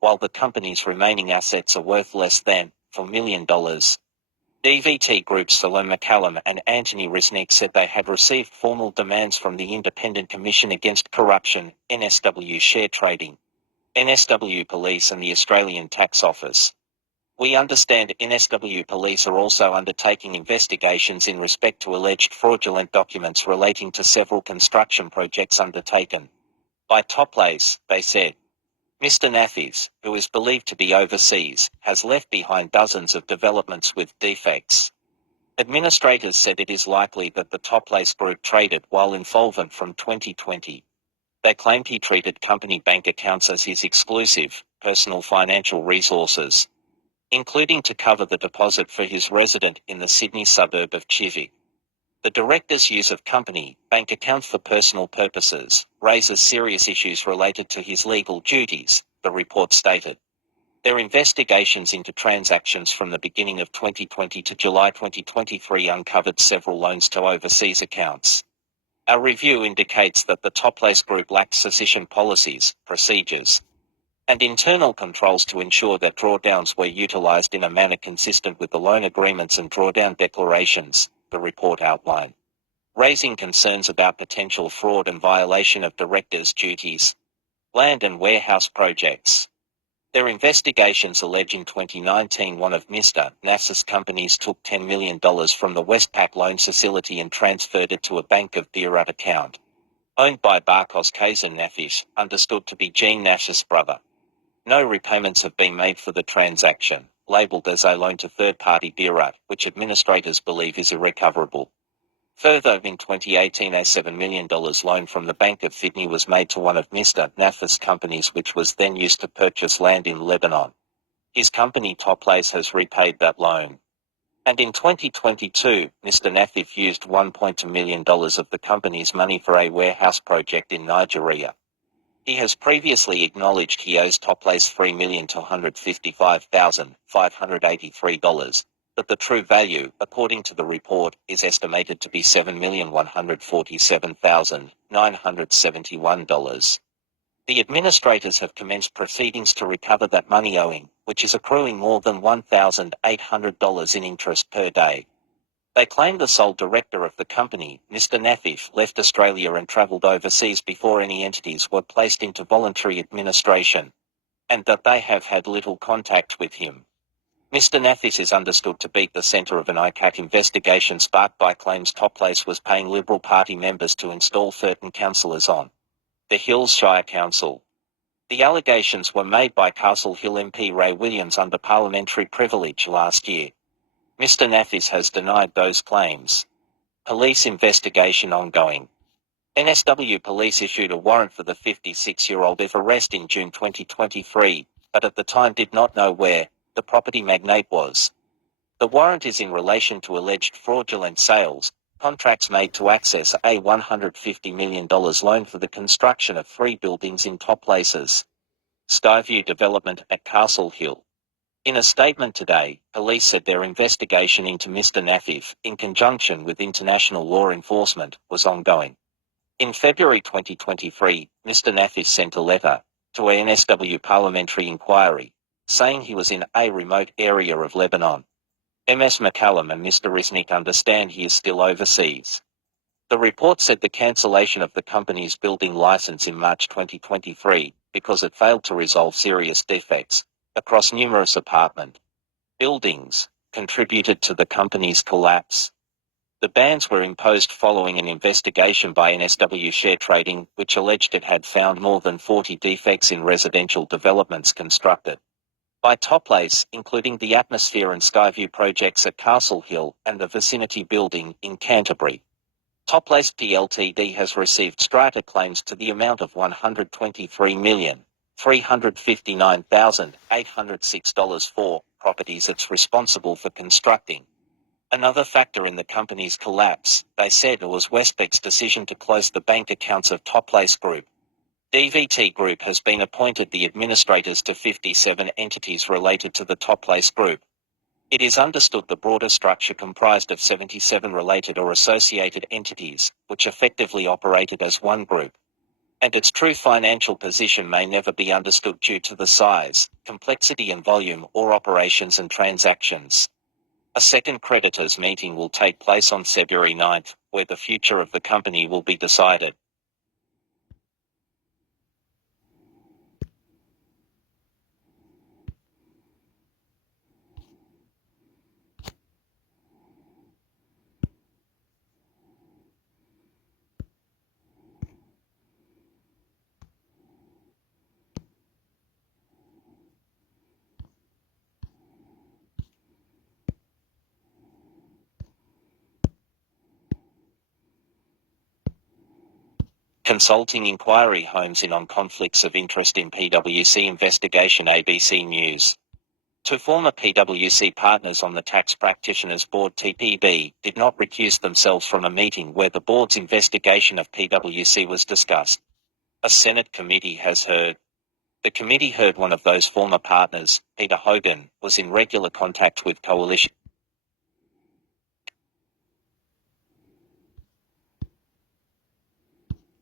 while the company's remaining assets are worth less than for $1 million. DVT Group's Salome McCallum and Anthony Risnick said they had received formal demands from the Independent Commission Against Corruption, NSW Share Trading, NSW Police and the Australian Tax Office. We understand NSW Police are also undertaking investigations in respect to alleged fraudulent documents relating to several construction projects undertaken by Toplace, they said. Mr. Nafis, who is believed to be overseas, has left behind dozens of developments with defects. Administrators said it is likely that the Toplace Group traded while insolvent from 2020. They claimed he treated company bank accounts as his exclusive, personal financial resources, including to cover the deposit for his resident in the Sydney suburb of Chivy. The director's use of company bank accounts for personal purposes raises serious issues related to his legal duties, the report stated. Their investigations into transactions from the beginning of 2020 to July 2023 uncovered several loans to overseas accounts. Our review indicates that the Toplace Group lacked sufficient policies, procedures, and internal controls to ensure that drawdowns were utilised in a manner consistent with the loan agreements and drawdown declarations, the report outlined, raising concerns about potential fraud and violation of directors' duties. Land and warehouse projects. Their investigations allege in 2019 one of Mr. Nafis' companies took $10 million from the Westpac loan facility and transferred it to a Bank of Beirut account, owned by Barkos Kazan Nafis, understood to be Jean Nafis' brother. No repayments have been made for the transaction, labelled as a loan to third-party Beirut, which administrators believe is irrecoverable. Further, in 2018 a $7 million loan from the Bank of Sydney was made to one of Mr. Nafis' companies which was then used to purchase land in Lebanon. His company Toplace has repaid that loan. And in 2022, Mr. Nafis used $1.2 million of the company's money for a warehouse project in Nigeria. He has previously acknowledged he owes Toplace $3,255,583, but the true value, according to the report, is estimated to be $7,147,971. The administrators have commenced proceedings to recover that money owing, which is accruing more than $1,800 in interest per day. They claim the sole director of the company, Mr. Nafis, left Australia and travelled overseas before any entities were placed into voluntary administration, and that they have had little contact with him. Mr. Nafis is understood to be the centre of an ICAC investigation sparked by claims Toplace was paying Liberal Party members to install certain councillors on the Hills Shire Council. The allegations were made by Castle Hill MP Ray Williams under parliamentary privilege last year. Mr. Nafis has denied those claims. Police investigation ongoing. NSW Police issued a warrant for the 56-year-old for arrest in June 2023, but at the time did not know where the property magnate was. The warrant is in relation to alleged fraudulent sales, contracts made to access a $150 million loan for the construction of 3 buildings in Toplace's Skyview development at Castle Hill. In a statement today, police said their investigation into Mr. Nafis, in conjunction with international law enforcement, was ongoing. In February 2023, Mr. Nafis sent a letter to a NSW parliamentary inquiry, saying he was in a remote area of Lebanon. Ms. McCallum and Mr. Risnick understand he is still overseas. The report said the cancellation of the company's building licence in March 2023, because it failed to resolve serious defects across numerous apartment buildings, contributed to the company's collapse. The bans were imposed following an investigation by NSW Share Trading, which alleged it had found more than 40 defects in residential developments constructed by Toplace, including the Atmosphere and Skyview projects at Castle Hill and the Vicinity building in Canterbury. Toplace Pltd has received strata claims to the amount of $123,359,806 for properties it's responsible for constructing. Another factor in the company's collapse, they said, was Westpac's decision to close the bank accounts of Toplace Group. DVT Group has been appointed the administrators to 57 entities related to the Toplace Group. It is understood the broader structure comprised of 77 related or associated entities, which effectively operated as one group. and its true financial position may never be understood due to the size, complexity and volume or operations and transactions. A second creditors' meeting will take place on February 9th, where the future of the company will be decided. Consulting inquiry homes in on conflicts of interest in PwC investigation. ABC News. Two former PwC partners on the Tax Practitioners Board (TPB) did not recuse themselves from a meeting where the board's investigation of PwC was discussed. A Senate committee has heard. The committee heard one of those former partners, Peter Hogan, was in regular contact with Coalition.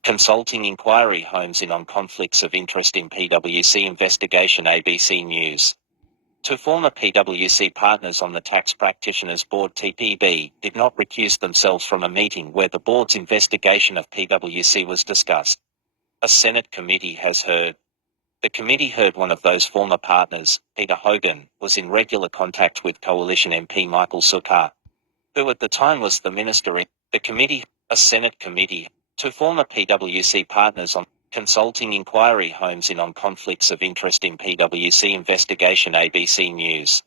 Consulting inquiry homes in on conflicts of interest in PwC investigation. ABC News. Two former PwC partners on the Tax Practitioners Board (TPB) did not recuse themselves from a meeting where the board's investigation of PwC was discussed. A Senate committee has heard. The committee heard one of those former partners, Peter Hogan, was in regular contact with Coalition MP Michael Sukkar, who at the time was the minister in the committee. A Senate committee. Two former PwC partners on consulting inquiry homes in on conflicts of interest in PwC investigation. ABC News.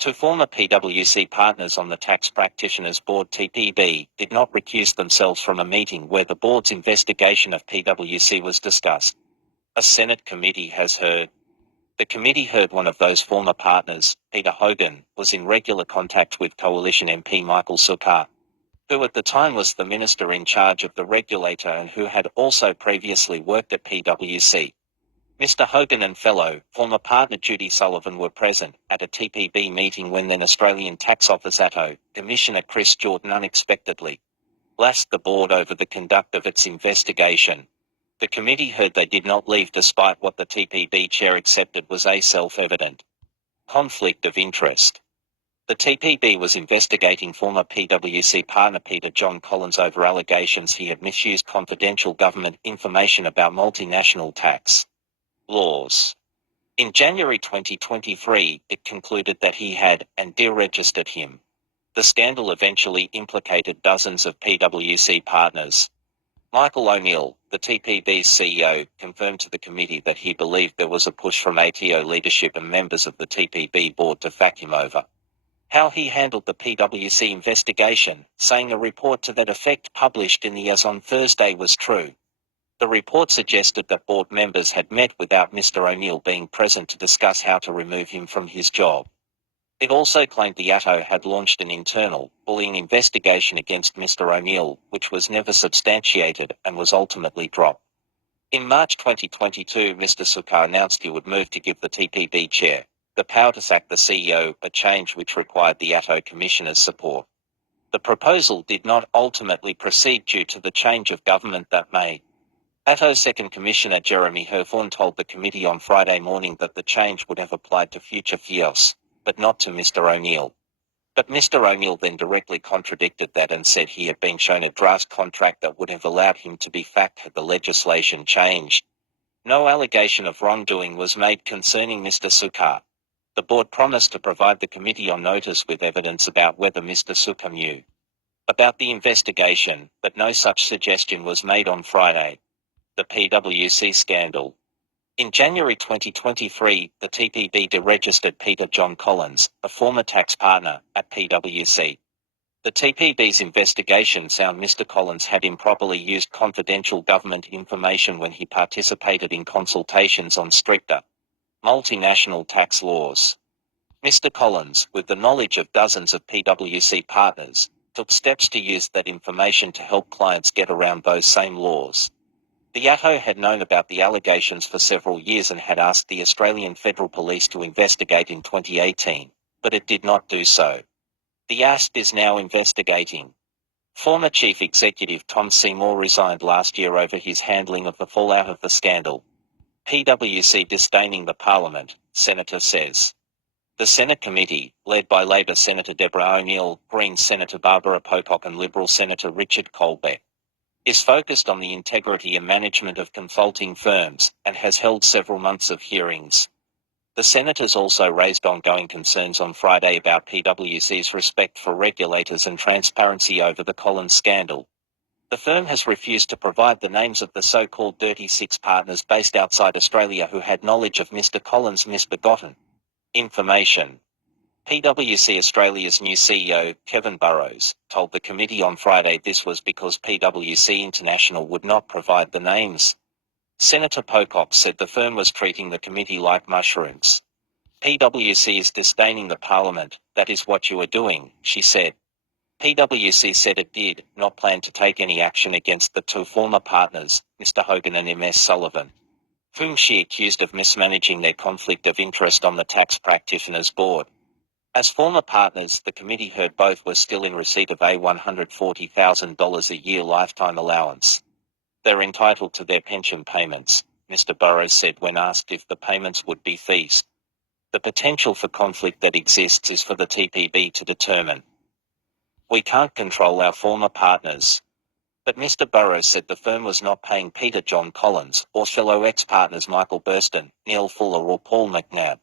Two former PwC partners on the Tax Practitioners Board (TPB) did not recuse themselves from a meeting where the board's investigation of PwC was discussed. A Senate committee has heard. The committee heard one of those former partners, Peter Hogan, was in regular contact with Coalition MP Michael Sukkar, who at the time was the minister in charge of the regulator and who had also previously worked at PwC. Mr. Hogan and fellow former partner Judy Sullivan were present at a TPB meeting when then Australian Tax Office ATO Commissioner Chris Jordan unexpectedly lashed the board over the conduct of its investigation. The committee heard they did not leave despite what the TPB chair accepted was a self-evident conflict of interest. The TPB was investigating former PwC partner Peter John Collins over allegations he had misused confidential government information about multinational tax laws. In January 2023, it concluded that he had and deregistered him. The scandal eventually implicated dozens of PwC partners. Michael O'Neill, the TPB's CEO, confirmed to the committee that he believed there was a push from ATO leadership and members of the TPB board to sack him over how he handled the PwC investigation, saying a report to that effect published in the AS on Thursday was true. The report suggested that board members had met without Mr. O'Neill being present to discuss how to remove him from his job. It also claimed the ATO had launched an internal bullying investigation against Mr. O'Neill, which was never substantiated and was ultimately dropped. In March 2022, Mr. Sukkar announced he would move to give the TPB chair the power to sack the CEO, a change which required the ATO Commissioner's support. The proposal did not ultimately proceed due to the change of government that May. ATO Second Commissioner Jeremy Herthorn told the committee on Friday morning that the change would have applied to future FIOS, but not to Mr. O'Neill. But Mr. O'Neill then directly contradicted that and said he had been shown a draft contract that would have allowed him to be sacked had the legislation changed. No allegation of wrongdoing was made concerning Mr. Sukkar. The board promised to provide the committee on notice with evidence about whether Mr. Sukkar knew about the investigation, but no such suggestion was made on Friday. The PwC scandal. In January 2023, the TPB deregistered Peter John Collins, a former tax partner, at PwC. The TPB's investigation found Mr. Collins had improperly used confidential government information when he participated in consultations on stricter multinational tax laws. Mr. Collins, with the knowledge of dozens of PwC partners, took steps to use that information to help clients get around those same laws. The ATO had known about the allegations for several years and had asked the Australian Federal Police to investigate in 2018, but it did not do so. The ASP is now investigating. Former Chief Executive Tom Seymour resigned last year over his handling of the fallout of the scandal. PwC disdaining the Parliament, Senator says. The Senate committee, led by Labor Senator Deborah O'Neill, Green Senator Barbara Pocock and Liberal Senator Richard Colbeck, is focused on the integrity and management of consulting firms, and has held several months of hearings. The senators also raised ongoing concerns on Friday about PwC's respect for regulators and transparency over the Collins scandal. The firm has refused to provide the names of the so-called Dirty Six partners based outside Australia who had knowledge of Mr. Collins' misbegotten information. PwC Australia's new CEO, Kevin Burrows, told the committee on Friday this was because PwC International would not provide the names. Senator Pocock said the firm was treating the committee like mushrooms. PwC is disdaining the Parliament, that is what you are doing, she said. PwC said it did not plan to take any action against the two former partners, Mr. Hogan and MS Sullivan, whom she accused of mismanaging their conflict of interest on the Tax Practitioners Board. As former partners, the committee heard both were still in receipt of a $140,000 a year lifetime allowance. They're entitled to their pension payments, Mr. Burrows said when asked if the payments would be fees. The potential for conflict that exists is for the TPB to determine. We can't control our former partners. But Mr. Burrows said the firm was not paying Peter John Collins or fellow ex-partners Michael Burston, Neil Fuller or Paul McNabb,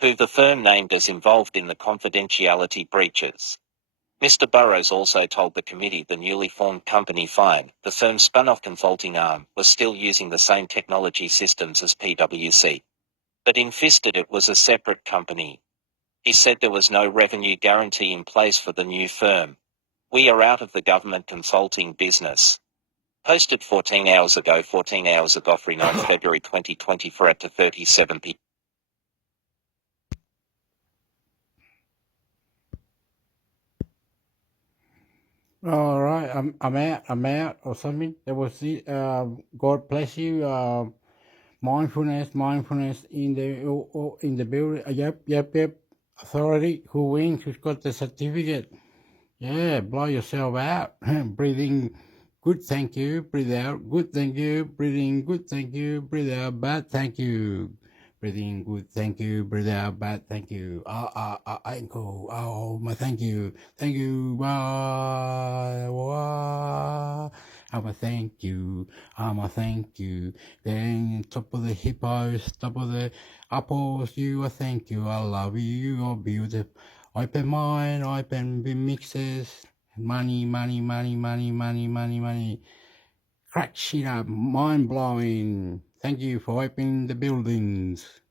who the firm named as involved in the confidentiality breaches. Mr. Burrows also told the committee the newly formed company Fine, the firm's spun-off consulting arm, was still using the same technology systems as PwC, but insisted it was a separate company. He said there was no revenue guarantee in place for the new firm. We are out of the government consulting business. Posted 14 hours ago, 9 February 2024 at 37 p.m. All right, I'm out or something. That was it. God bless you. Mindfulness in the building. Yep. Authority. Who wins? Who's got the certificate? Yeah, blow yourself out. Breathe in good, thank you. Breathe out good, thank you. Breathe in good, thank you. Breathe out bad, thank you. Breathe in good, thank you. Breathe out bad, thank you. Ankle. Oh, my thank you. Thank you. I'm a thank you. Then top of the hippos, top of the apples, you a thank you. I love you. You are beautiful. Open mind, open mixes. Money. Crack shit up. Mind blowing. Thank you for opening the buildings.